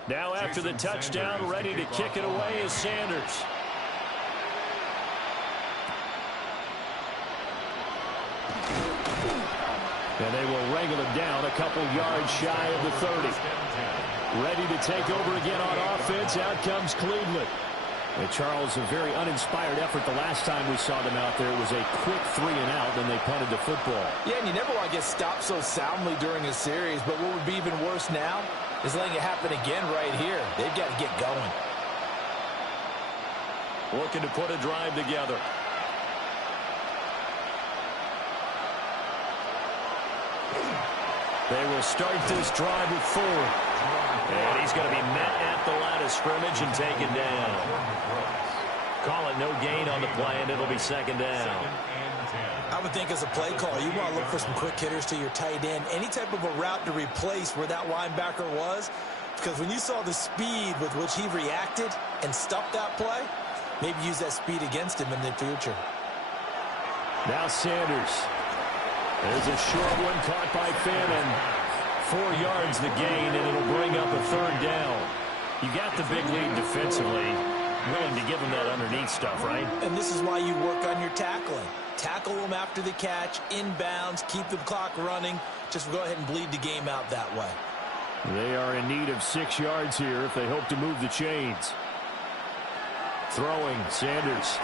Now after the touchdown, ready to kick it away is Sanders. And they will wrangle him down a couple yards shy of the 30. Ready to take over again on offense. Out comes Cleveland. And Charles, a very uninspired effort the last time we saw them out there. It was a quick 3 and out, then they punted the football. Yeah, and you never want to get stopped so soundly during a series, but what would be even worse now is letting it happen again right here. They've got to get going. Looking to put a drive together. They will start this drive with 4. And he's going to be met at the line of scrimmage and taken down. Call it no gain on the play, and it'll be second down. I would think as a play caller, you want to look for some quick hitters to your tight end. Any type of a route to replace where that linebacker was. Because when you saw the speed with which he reacted and stuffed that play, maybe use that speed against him in the future. Now Sanders. There's a short one caught by Finn, and 4 yards the gain, and it'll bring up a 3rd down. You got the big lead defensively. Willing to give them that underneath stuff, right? And this is why you work on your tackling. Tackle them after the catch, inbounds, keep the clock running. Just go ahead and bleed the game out that way. They are in need of 6 yards here if they hope to move the chains. Throwing, Sanders.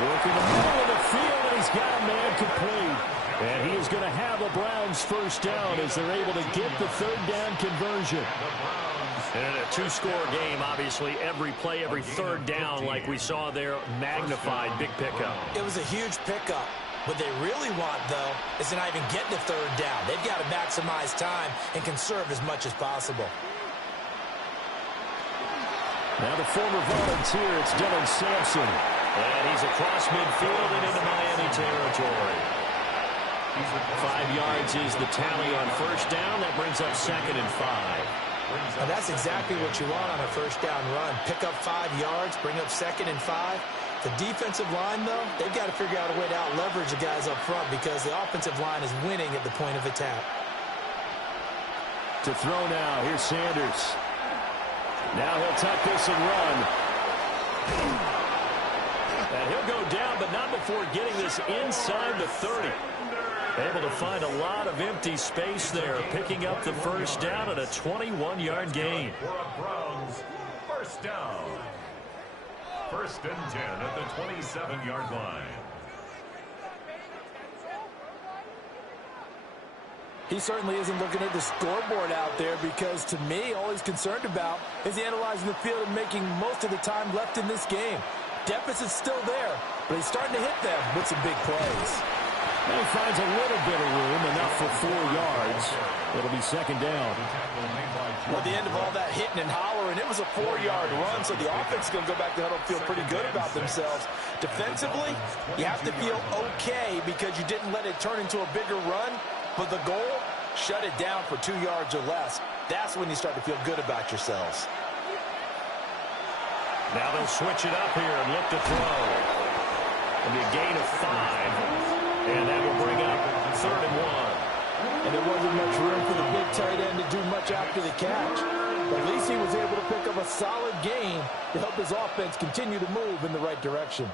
Working the middle of the field, and he's got a man complete. And he is going to have a Browns first down as they're able to get the 3rd down conversion. And in a 2-score game, obviously, every play, every 3rd down, like we saw there, magnified, big pickup. It was a huge pickup. What they really want, though, is to not even get the 3rd down. They've got to maximize time and conserve as much as possible. Now the former volunteer, it's Dylan Sampson. And he's across midfield and into Miami territory. 5 yards is the tally on first down. That brings up 2nd and 5. Now that's exactly what you want on a first down run. Pick up 5 yards, bring up 2nd and 5. The defensive line, though, they've got to figure out a way to out-leverage the guys up front because the offensive line is winning at the point of attack. To throw now, here's Sanders. Now he'll tuck this and run. And he'll go down, but not before getting this inside the 30. Able to find a lot of empty space there, picking up the first down at a 21-yard gain. For a Browns first down. 1st and 10 at the 27-yard line. He certainly isn't looking at the scoreboard out there because, to me, all he's concerned about is analyzing the field and making most of the time left in this game. Deficit's still there, but he's starting to hit them with some big plays. And he finds a little bit of room, enough for 4 yards. It'll be second down. Well, at the end of all that hitting and hollering, it was a 4-yard run, so the offense is going to go back to huddle and feel pretty good about themselves. Defensively, you have to feel okay because you didn't let it turn into a bigger run, but the goal, shut it down for 2 yards or less. That's when you start to feel good about yourselves. Now they'll switch it up here and look to throw. It'll be a gain of 5. And that will bring up 3rd and 1. And there wasn't much room for the big tight end to do much after the catch. But at least he was able to pick up a solid gain to help his offense continue to move in the right direction.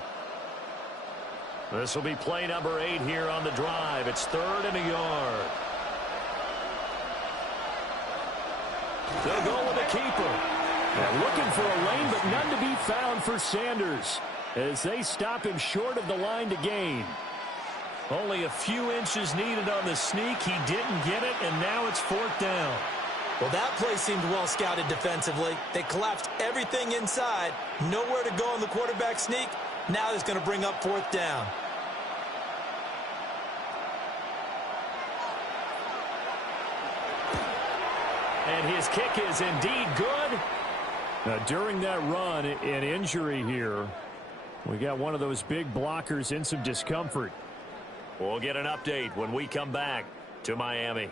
This will be play number 8 here on the drive. It's 3rd and a yard. They'll go with a keeper. They're looking for a lane, but none to be found for Sanders as they stop him short of the line to gain. Only a few inches needed on the sneak. He didn't get it, and now it's 4th down. Well, that play seemed well scouted defensively. They collapsed everything inside. Nowhere to go on the quarterback sneak. Now it's going to bring up 4th down. And his kick is indeed good. Now, during that run, an injury here. We got one of those big blockers in some discomfort. We'll get an update when we come back to Miami.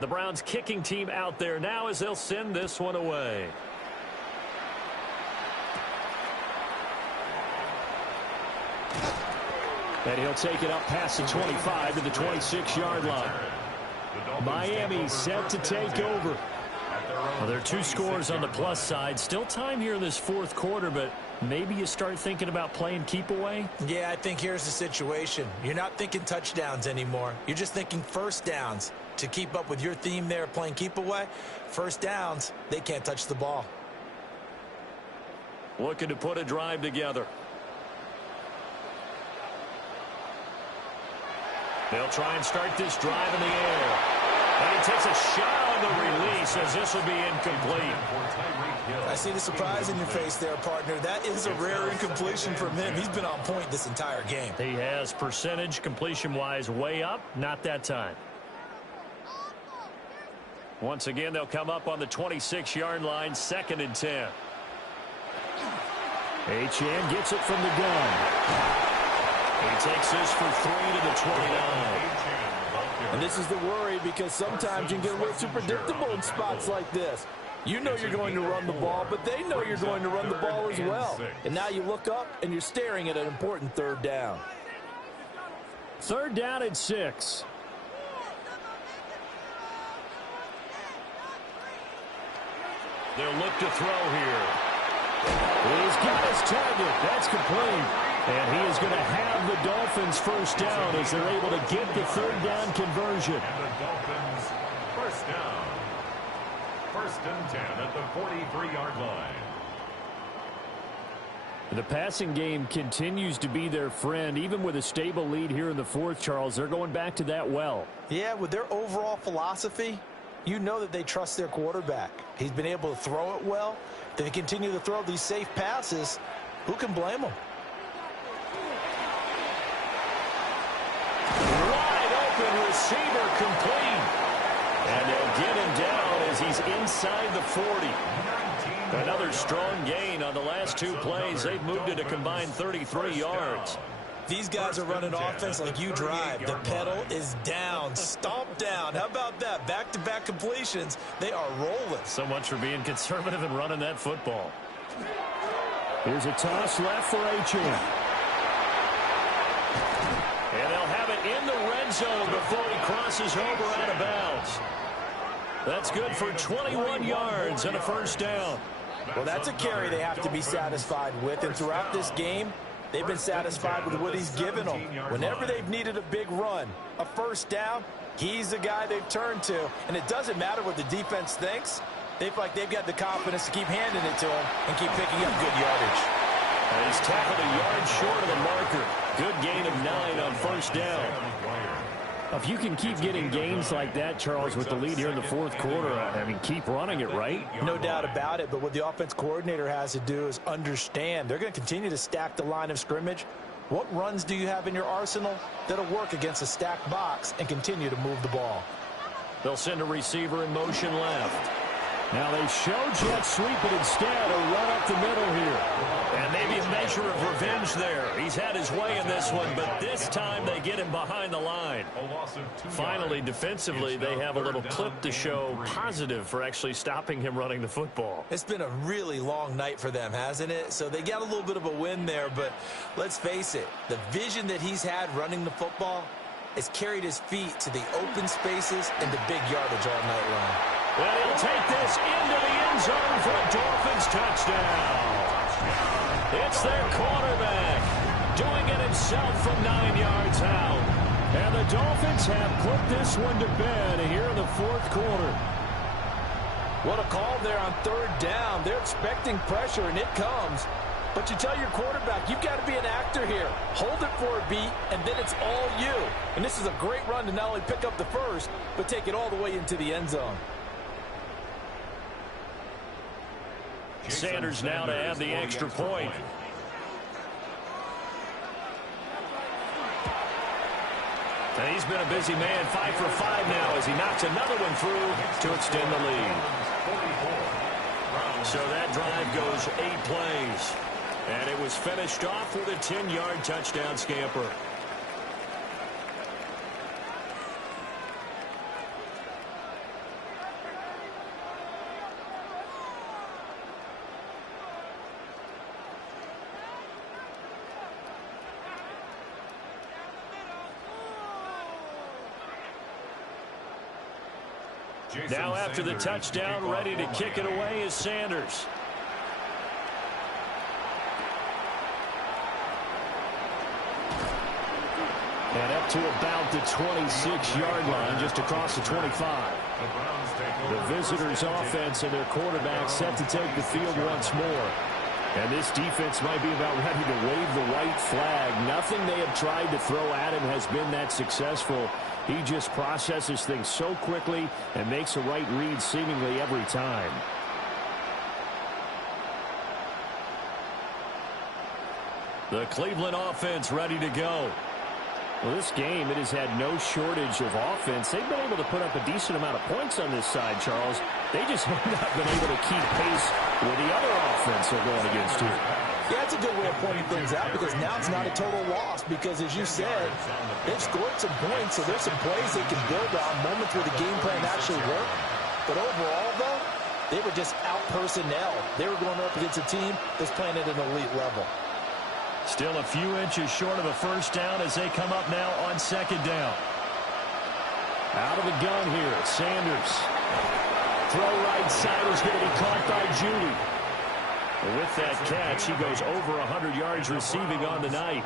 The Browns kicking team out there now as they'll send this one away. And he'll take it up past the 25 to the 26-yard line. Miami set to take over. Well, there are two scores on the plus side. Still time here in this fourth quarter, but maybe you start thinking about playing keep away? Yeah, I think here's the situation. You're not thinking touchdowns anymore. You're just thinking first downs. To keep up with your theme there, playing keep away, first downs, they can't touch the ball. Looking to put a drive together. They'll try and start this drive in the air. And he takes a shot on the release as this will be incomplete. I see the surprise in your face there, partner. That is a rare incompletion from him. He's been on point this entire game. He has percentage completion-wise way up. Not that time. Once again, they'll come up on the 26-yard line, 2nd and 10. Achane gets it from the gun. He takes this for 3 to the 29. And this is the worry because sometimes you can get a little too predictable in spots like this. You know you're going to run the ball, but they know you're going to run the ball as well. And now you look up and you're staring at an important third down. 3rd down and 6. They'll look to throw here. He's got his target. That's complete. And he is going to have the Dolphins first down as they're able to get the 3rd down conversion. And the Dolphins first down. 1st and 10 at the 43-yard line. The passing game continues to be their friend. Even with a stable lead here in the 4th, Charles, they're going back to that well. Yeah, with their overall philosophy, you know that they trust their quarterback. He's been able to throw it well. They continue to throw these safe passes. Who can blame them? Wide open receiver complete. And they'll get him down as he's inside the 40. Another strong gain on the last 2 plays. They've moved it a combined 33 yards. These guys are running offense like you drive. The pedal is down, stomped down. How about that? Back-to-back completions. They are rolling. So much for being conservative and running that football. Here's a toss left for Achane. And they'll have it in the red zone before he crosses over out of bounds. That's good for 21 yards and a first down. Well, that's a carry they have to be satisfied with. And throughout this game, they've been satisfied with what he's given them. Whenever they've needed a big run, a first down, he's the guy they've turned to. And it doesn't matter what the defense thinks. They feel like they've got the confidence to keep handing it to him and keep picking up good yardage. And he's tackled a yard short of the marker. Good gain of 9 on first down. If you can keep getting gains like that, Charles, with the lead here in the 4th quarter, I mean, keep running it, right? No doubt about it, but what the offense coordinator has to do is understand. They're going to continue to stack the line of scrimmage. What runs do you have in your arsenal that'll work against a stacked box and continue to move the ball? They'll send a receiver in motion left. Now they show jet sweep, but instead a run up the middle here. And maybe a measure of revenge there. He's had his way in this one, but this time they get him behind the line. Finally, defensively, they have a little clip to show positive for actually stopping him running the football. It's been a really long night for them, hasn't it? So they got a little bit of a win there, but let's face it, the vision that he's had running the football has carried his feet to the open spaces and the big yardage all night long. Well, he'll take this into the end zone for a Dolphins touchdown. It's their quarterback doing it himself from 9 yards out. And the Dolphins have put this one to bed here in the 4th quarter. What a call there on 3rd down. They're expecting pressure, and it comes. But you tell your quarterback, you've got to be an actor here. Hold it for a beat, and then it's all you. And this is a great run to not only pick up the first, but take it all the way into the end zone. Sanders now to add the extra point. And he's been a busy man, 5 for 5 now as he knocks another one through to extend the lead. So that drive goes 8 plays. And it was finished off with a 10-yard touchdown scamper. Now after the touchdown, ready to kick it away is Sanders. And up to about the 26-yard line, just across the 25. The visitors' offense and their quarterback set to take the field once more. And this defense might be about ready to wave the white flag. Nothing they have tried to throw at him has been that successful. He just processes things so quickly and makes a right read seemingly every time. The Cleveland offense ready to go. Well, this game, it has had no shortage of offense. They've been able to put up a decent amount of points on this side, Charles. They just have not been able to keep pace with the other offense they're going against here. Yeah, that's a good way of pointing things out because now it's not a total loss because, as you said, they've scored some points, so there's some plays they can build on, moments where the game plan actually worked. But overall, though, they were just out personnel. They were going up against a team that's playing at an elite level. Still a few inches short of a first down as they come up now on second down. Out of the gun here, Sanders. Throw right side is going to be caught by Judy. With that catch, he goes over 100 yards receiving on the night.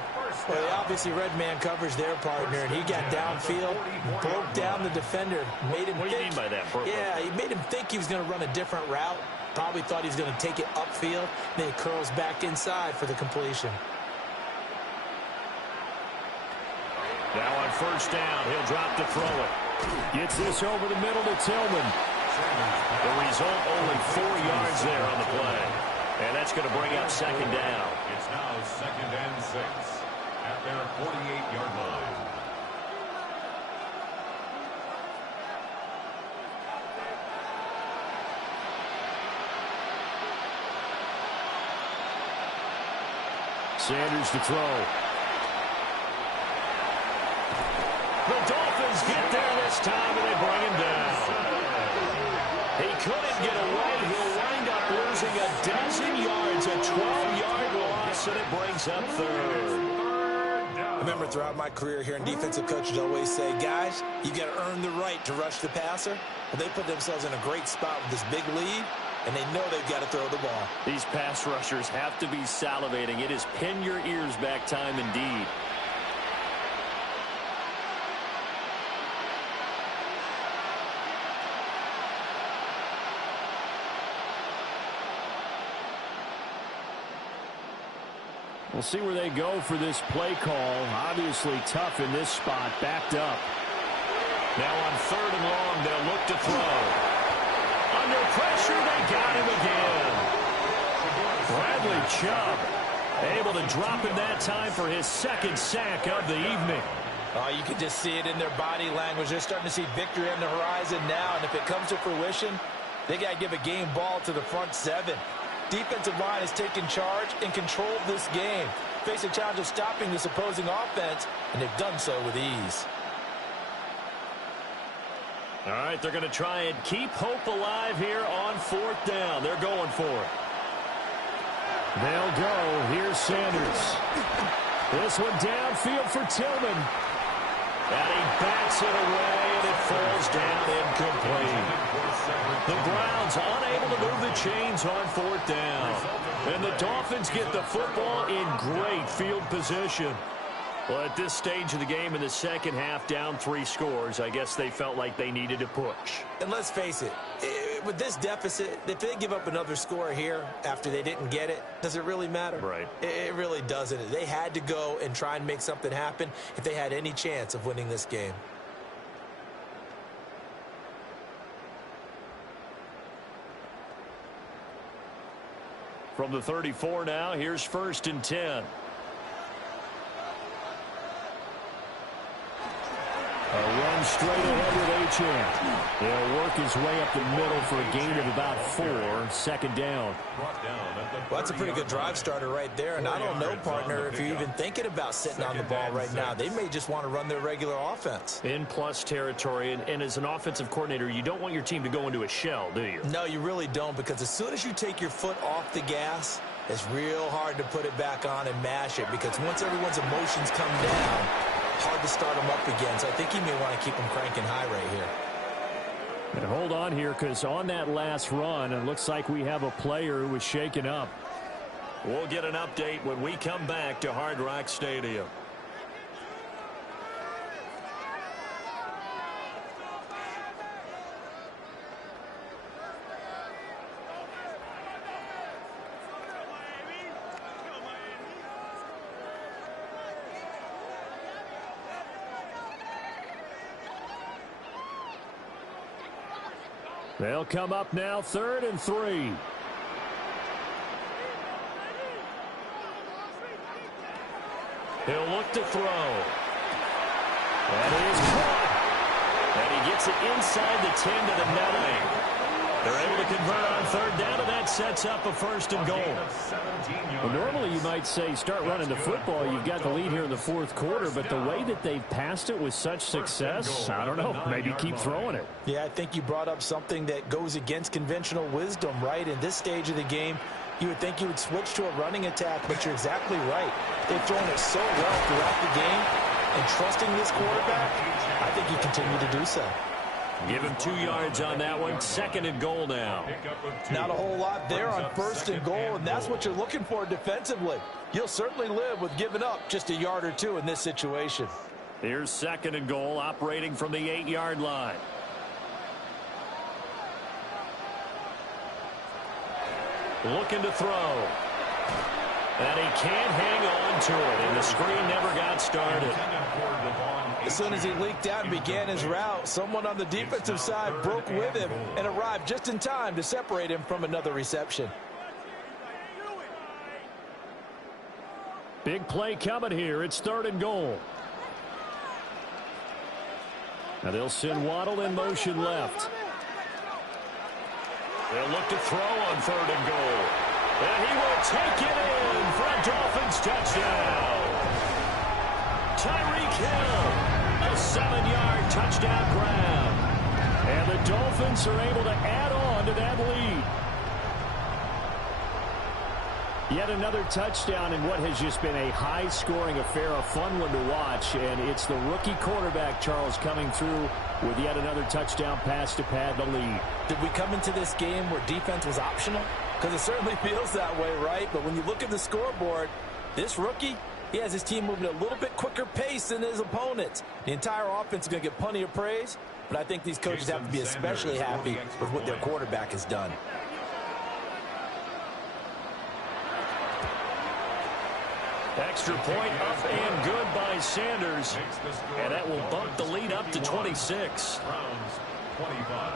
Well, they obviously read man coverage their partner, and he got downfield, broke down the defender, made him What do you mean by that? Yeah, he made him think he was going to run a different route. Probably thought he was going to take it upfield. Then he curls back inside for the completion. Now on first down, he'll drop to throw it. Gets this over the middle to Tillman. The result, only 4 yards there on the play. And that's going to bring up second down. It's now 2nd and 6 at their 48-yard line. Sanders to throw. The Dolphins get there this time, and they bring him down. He couldn't get away. He'll wind up losing a dozen yards, a 12-yard loss, and it brings up third. I remember throughout my career hearing defensive coaches always say, guys, you got to earn the right to rush the passer. Well, they put themselves in a great spot with this big lead, and they know they've got to throw the ball. These pass rushers have to be salivating. It is pin your ears back time indeed. We'll see where they go for this play call. Obviously tough in this spot, backed up. Now on 3rd and long, they'll look to throw. Under pressure, they got him again. Bradley Chubb able to drop him that time for his 2nd sack of the evening. Oh, you can just see it in their body language. They're starting to see victory on the horizon now, and if it comes to fruition, they got to give a game ball to the front 7. Defensive line has taken charge and controlled this game. Facing a challenge of stopping this opposing offense, and they've done so with ease. All right, they're going to try and keep hope alive here on 4th down. They're going for it. They'll go. Here's Sanders. This one downfield for Tillman. And he backs it away, and it falls down incomplete. The Browns unable to move the chains on 4th down. And the Dolphins get the football in great field position. Well, at this stage of the game in the second half, down 3 scores, I guess they felt like they needed to push. And let's face it, with this deficit, if they give up another score here after they didn't get it, does it really matter? Right. It really doesn't. They had to go and try and make something happen if they had any chance of winning this game. From the 34 now, here's 1st and 10. A run straight ahead with Achane. He'll work his way up the middle for a gain of about 4. 2nd down. Well, that's a pretty good drive starter right there. And I don't know, partner, if you're even thinking about sitting on the ball right now. They may just want to run their regular offense. In plus territory, and as an offensive coordinator, you don't want your team to go into a shell, do you? No, you really don't, because as soon as you take your foot off the gas, it's real hard to put it back on and mash it, because once everyone's emotions come down, hard to start them up again. So I think you may want to keep them cranking high right here. And hold on here, because on that last run, it looks like we have a player who was shaken up. We'll get an update when we come back to Hard Rock Stadium. They'll come up now, 3rd and 3. He'll look to throw. That is caught. And he gets it inside the 10 to the 9. They're able to convert on 3rd down, and that sets up a 1st and goal. Well, normally you might say start running the football. You've got the lead here in the 4th quarter, but the way that they've passed it with such success, I don't know, maybe keep throwing it. Yeah, I think you brought up something that goes against conventional wisdom, right? In this stage of the game, you would think you would switch to a running attack, but you're exactly right. They've thrown it so well throughout the game, and trusting this quarterback, I think you continue to do so. Give him 2 yards on that one. 2nd and goal now. Not a whole lot there on 1st and goal, and that's what you're looking for defensively. You'll certainly live with giving up just a yard or 2 in this situation. Here's 2nd and goal, operating from the 8-yard line. Looking to throw. And he can't hang on to it, and the screen never got started. As soon as he leaked out and began his route, someone on the defensive side broke with him and arrived just in time to separate him from another reception. Big play coming here. It's 3rd and goal. Now they'll send Waddle in motion left. They'll look to throw on 3rd and goal. And he will take it in for a Dolphins touchdown. Tyreek Hill, a 7-yard touchdown grab. And the Dolphins are able to add on to that lead. Yet another touchdown in what has just been a high-scoring affair, a fun one to watch. And it's the rookie quarterback, Charles, coming through with yet another touchdown pass to pad the lead. Did we come into this game where defense was optional? Because it certainly feels that way, right? But when you look at the scoreboard, this rookie, he has his team moving at a little bit quicker pace than his opponents. The entire offense is going to get plenty of praise, but I think these coaches have to be especially happy with what their quarterback has done. Extra point up and good by Sanders. And that will bump the lead up to 26. Browns 25.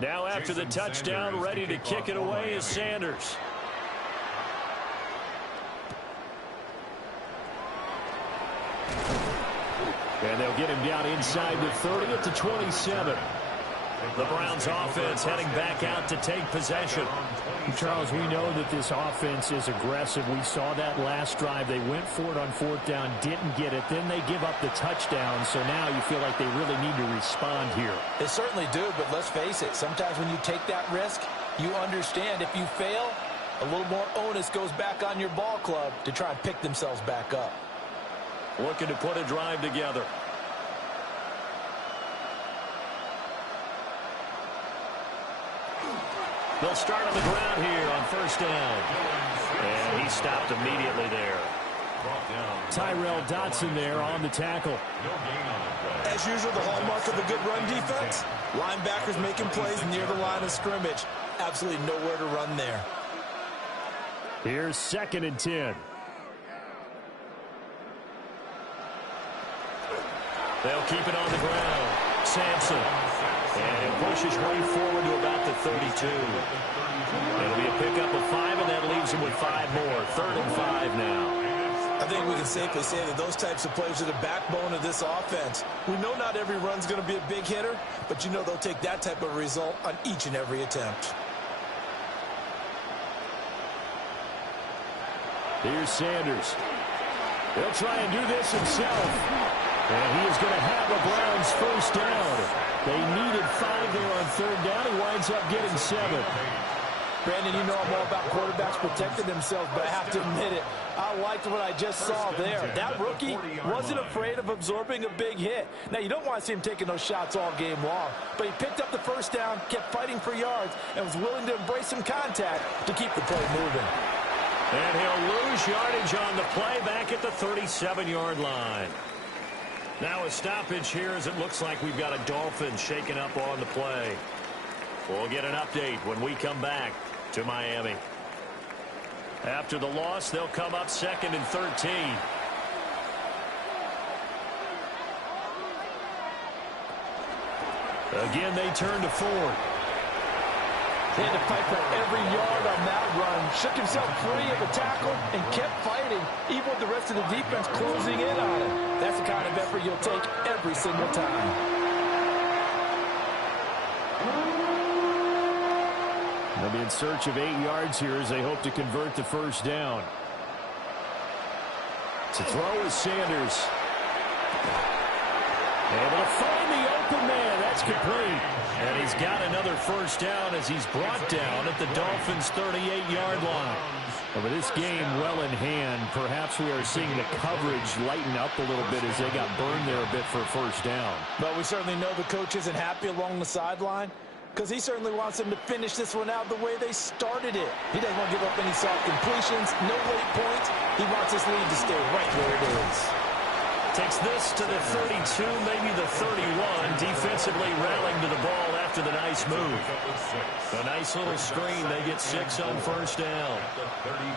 Now after the touchdown, ready to kick it away is Sanders. And they'll get him down inside the 30 at the 27. The Browns offense heading back out to take possession. Charles, we know that this offense is aggressive. We saw that last drive. They went for it on 4th down, didn't get it. Then they give up the touchdown. So now you feel like they really need to respond here. They certainly do, but let's face it. Sometimes when you take that risk, you understand if you fail, a little more onus goes back on your ball club to try and pick themselves back up. Looking to put a drive together. They'll start on the ground here on 1st down. And he stopped immediately there. Tyrell Dotson there on the tackle. As usual, the hallmark of a good run defense, linebackers making plays near the line of scrimmage. Absolutely nowhere to run there. Here's 2nd and 10. They'll keep it on the ground. Sampson. And it pushes way forward to about the 32. It'll be a pickup of 5, and that leaves him with 5 more. 3rd and 5 now. I think we can safely say that those types of plays are the backbone of this offense. We know not every run's going to be a big hitter, but you know they'll take that type of result on each and every attempt. Here's Sanders. He'll try and do this himself. And he is going to have the Browns first down. They needed 5 there on third down. He winds up getting 7. Brandon, you know I'm all about quarterbacks protecting themselves, but I have to admit it, I liked what I just saw there. That rookie wasn't afraid of absorbing a big hit. Now, you don't want to see him taking those shots all game long, but he picked up the first down, kept fighting for yards, and was willing to embrace some contact to keep the play moving. And he'll lose yardage on the play back at the 37-yard line. Now a stoppage here as it looks like we've got a Dolphins shaking up on the play. We'll get an update when we come back to Miami. After the loss, they'll come up 2nd and 13. Again, they turn to Ford. He had to fight for every yard on that run. Shook himself free of a tackle and kept fighting, even with the rest of the defense closing in on him. That's the kind of effort you'll take every single time. They'll be in search of 8 yards here as they hope to convert the first down. To throw is Sanders. Able to find the open man. That's complete. And he's got another first down as he's brought down at the Dolphins' 38-yard line. Over this game well in hand, perhaps we are seeing the coverage lighten up a little bit as they got burned there a bit for a first down. But we certainly know the coach isn't happy along the sideline because he certainly wants them to finish this one out the way they started it. He doesn't want to give up any soft completions, no late points. He wants his lead to stay right where it is. Takes this to the 32, maybe the 31. Defensively rallying to the ball after the nice move. A nice little screen. They get 6 on first down.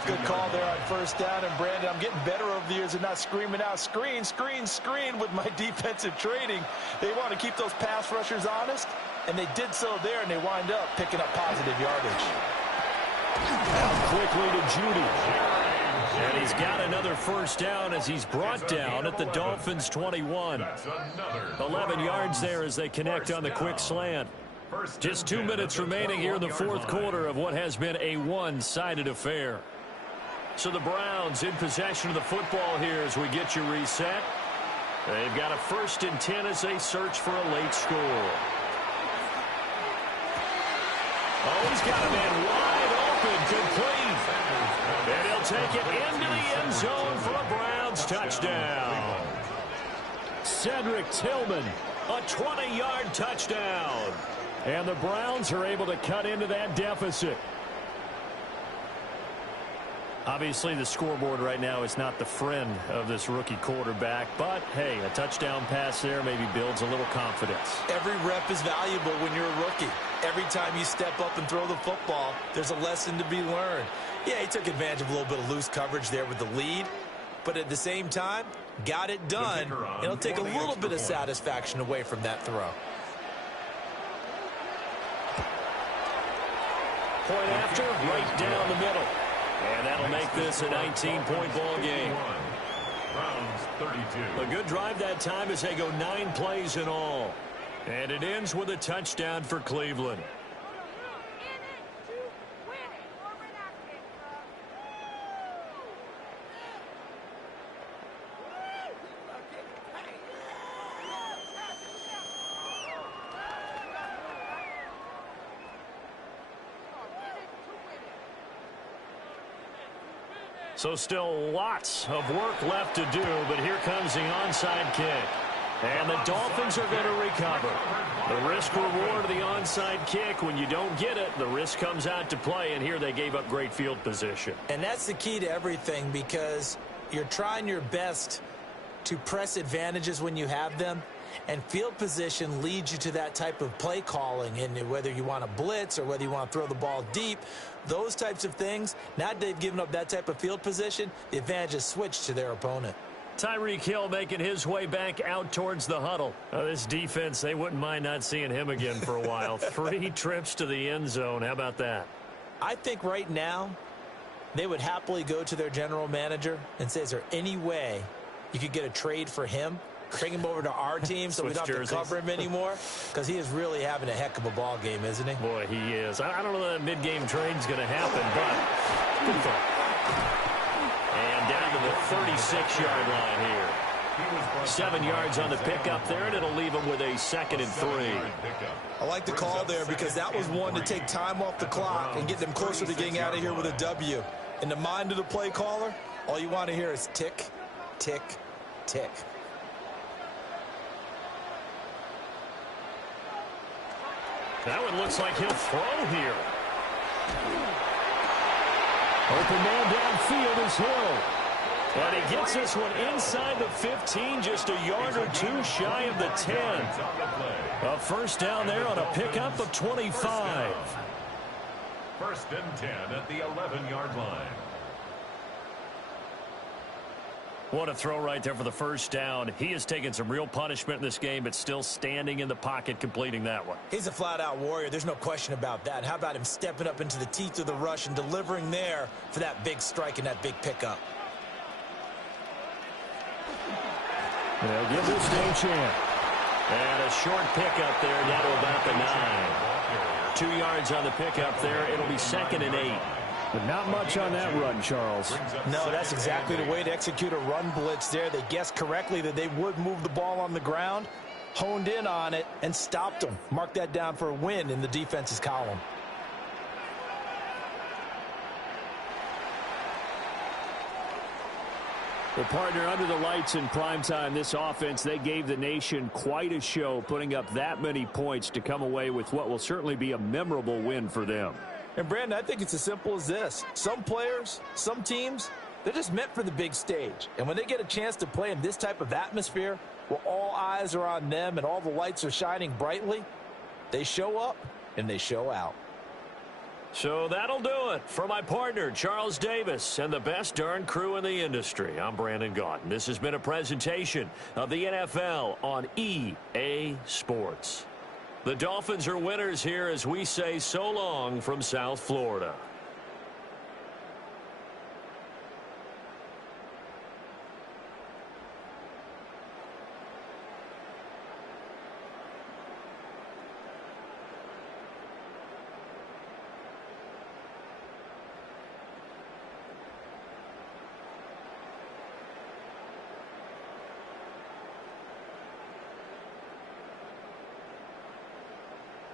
Good call there on first down. And, Brandon, I'm getting better over the years of not screaming out, screen, screen, screen with my defensive training. They want to keep those pass rushers honest, and they did so there, and they wind up picking up positive yardage. Out quickly to Judy. And he's got another first down as he's brought down at the Dolphins' 21. 11 yards there as they connect on the quick slant. Just 2 minutes remaining here in the fourth quarter of what has been a one-sided affair. So the Browns in possession of the football here as we get you reset. They've got a 1st and 10 as they search for a late score. Oh, he's got a man wide open, complete. And he'll take it into the end zone for a Browns touchdown. Cedric Tillman, a 20-yard touchdown. And the Browns are able to cut into that deficit. Obviously, the scoreboard right now is not the friend of this rookie quarterback. But, hey, a touchdown pass there maybe builds a little confidence. Every rep is valuable when you're a rookie. Every time you step up and throw the football, there's a lesson to be learned. Yeah, he took advantage of a little bit of loose coverage there with the lead. But at the same time, got it done. It'll take a little bit of satisfaction away from that throw. Point after, right down the middle. And that'll make this a 19-point ball game. A good drive that time as they go 9 plays in all. And it ends with a touchdown for Cleveland. So still lots of work left to do, but here comes the onside kick. And the Dolphins are going to recover. The risk-reward of the onside kick, when you don't get it, the risk comes out to play, and here they gave up great field position. And that's the key to everything because you're trying your best to press advantages when you have them, and field position leads you to that type of play calling, and whether you want to blitz or whether you want to throw the ball deep, those types of things, now that they've given up that type of field position, the advantage is switched to their opponent. Tyreek Hill making his way back out towards the huddle. This defense, they wouldn't mind not seeing him again for a while. 3 trips to the end zone. How about that? I think right now they would happily go to their general manager and say, is there any way you could get a trade for him? Bring him over to our team so we don't have to cover him anymore, because he is really having a heck of a ball game, isn't he? Boy, he is. I don't know that mid-game trade's going to happen, but good thought. 36-yard line here. 7 yards on the pickup there, and it'll leave him with a 2nd and 3. I like the call there because that was one to take time off the clock and get them closer to getting out of here with a W. In the mind of the play caller, all you want to hear is tick, tick, tick. That one looks like he'll throw here. Open man downfield is Hill. And he gets this one inside the 15, just a yard or two shy of the 10. A first down there on a pickup of 25. 1st and 10 at the 11-yard line. What a throw right there for the first down. He has taken some real punishment in this game, but still standing in the pocket completing that one. He's a flat-out warrior. There's no question about that. How about him stepping up into the teeth of the rush and delivering there for that big strike and that big pickup? They'll give this day a chance. And a short pickup there down to about the 9. 2 yards on the pickup there. It'll be 2nd and 8. But not much on that run, Charles. No, that's exactly the way to execute a run blitz there. They guessed correctly that they would move the ball on the ground, honed in on it, and stopped them. Mark that down for a win in the defense's column. Well, partner, under the lights in primetime, this offense, they gave the nation quite a show, putting up that many points to come away with what will certainly be a memorable win for them. And, Brandon, I think it's as simple as this. Some players, some teams, they're just meant for the big stage. And when they get a chance to play in this type of atmosphere where all eyes are on them and all the lights are shining brightly, they show up and they show out. So that'll do it for my partner, Charles Davis, and the best darn crew in the industry. I'm Brandon Gaudin. This has been a presentation of the NFL on EA Sports. The Dolphins are winners here as we say so long from South Florida.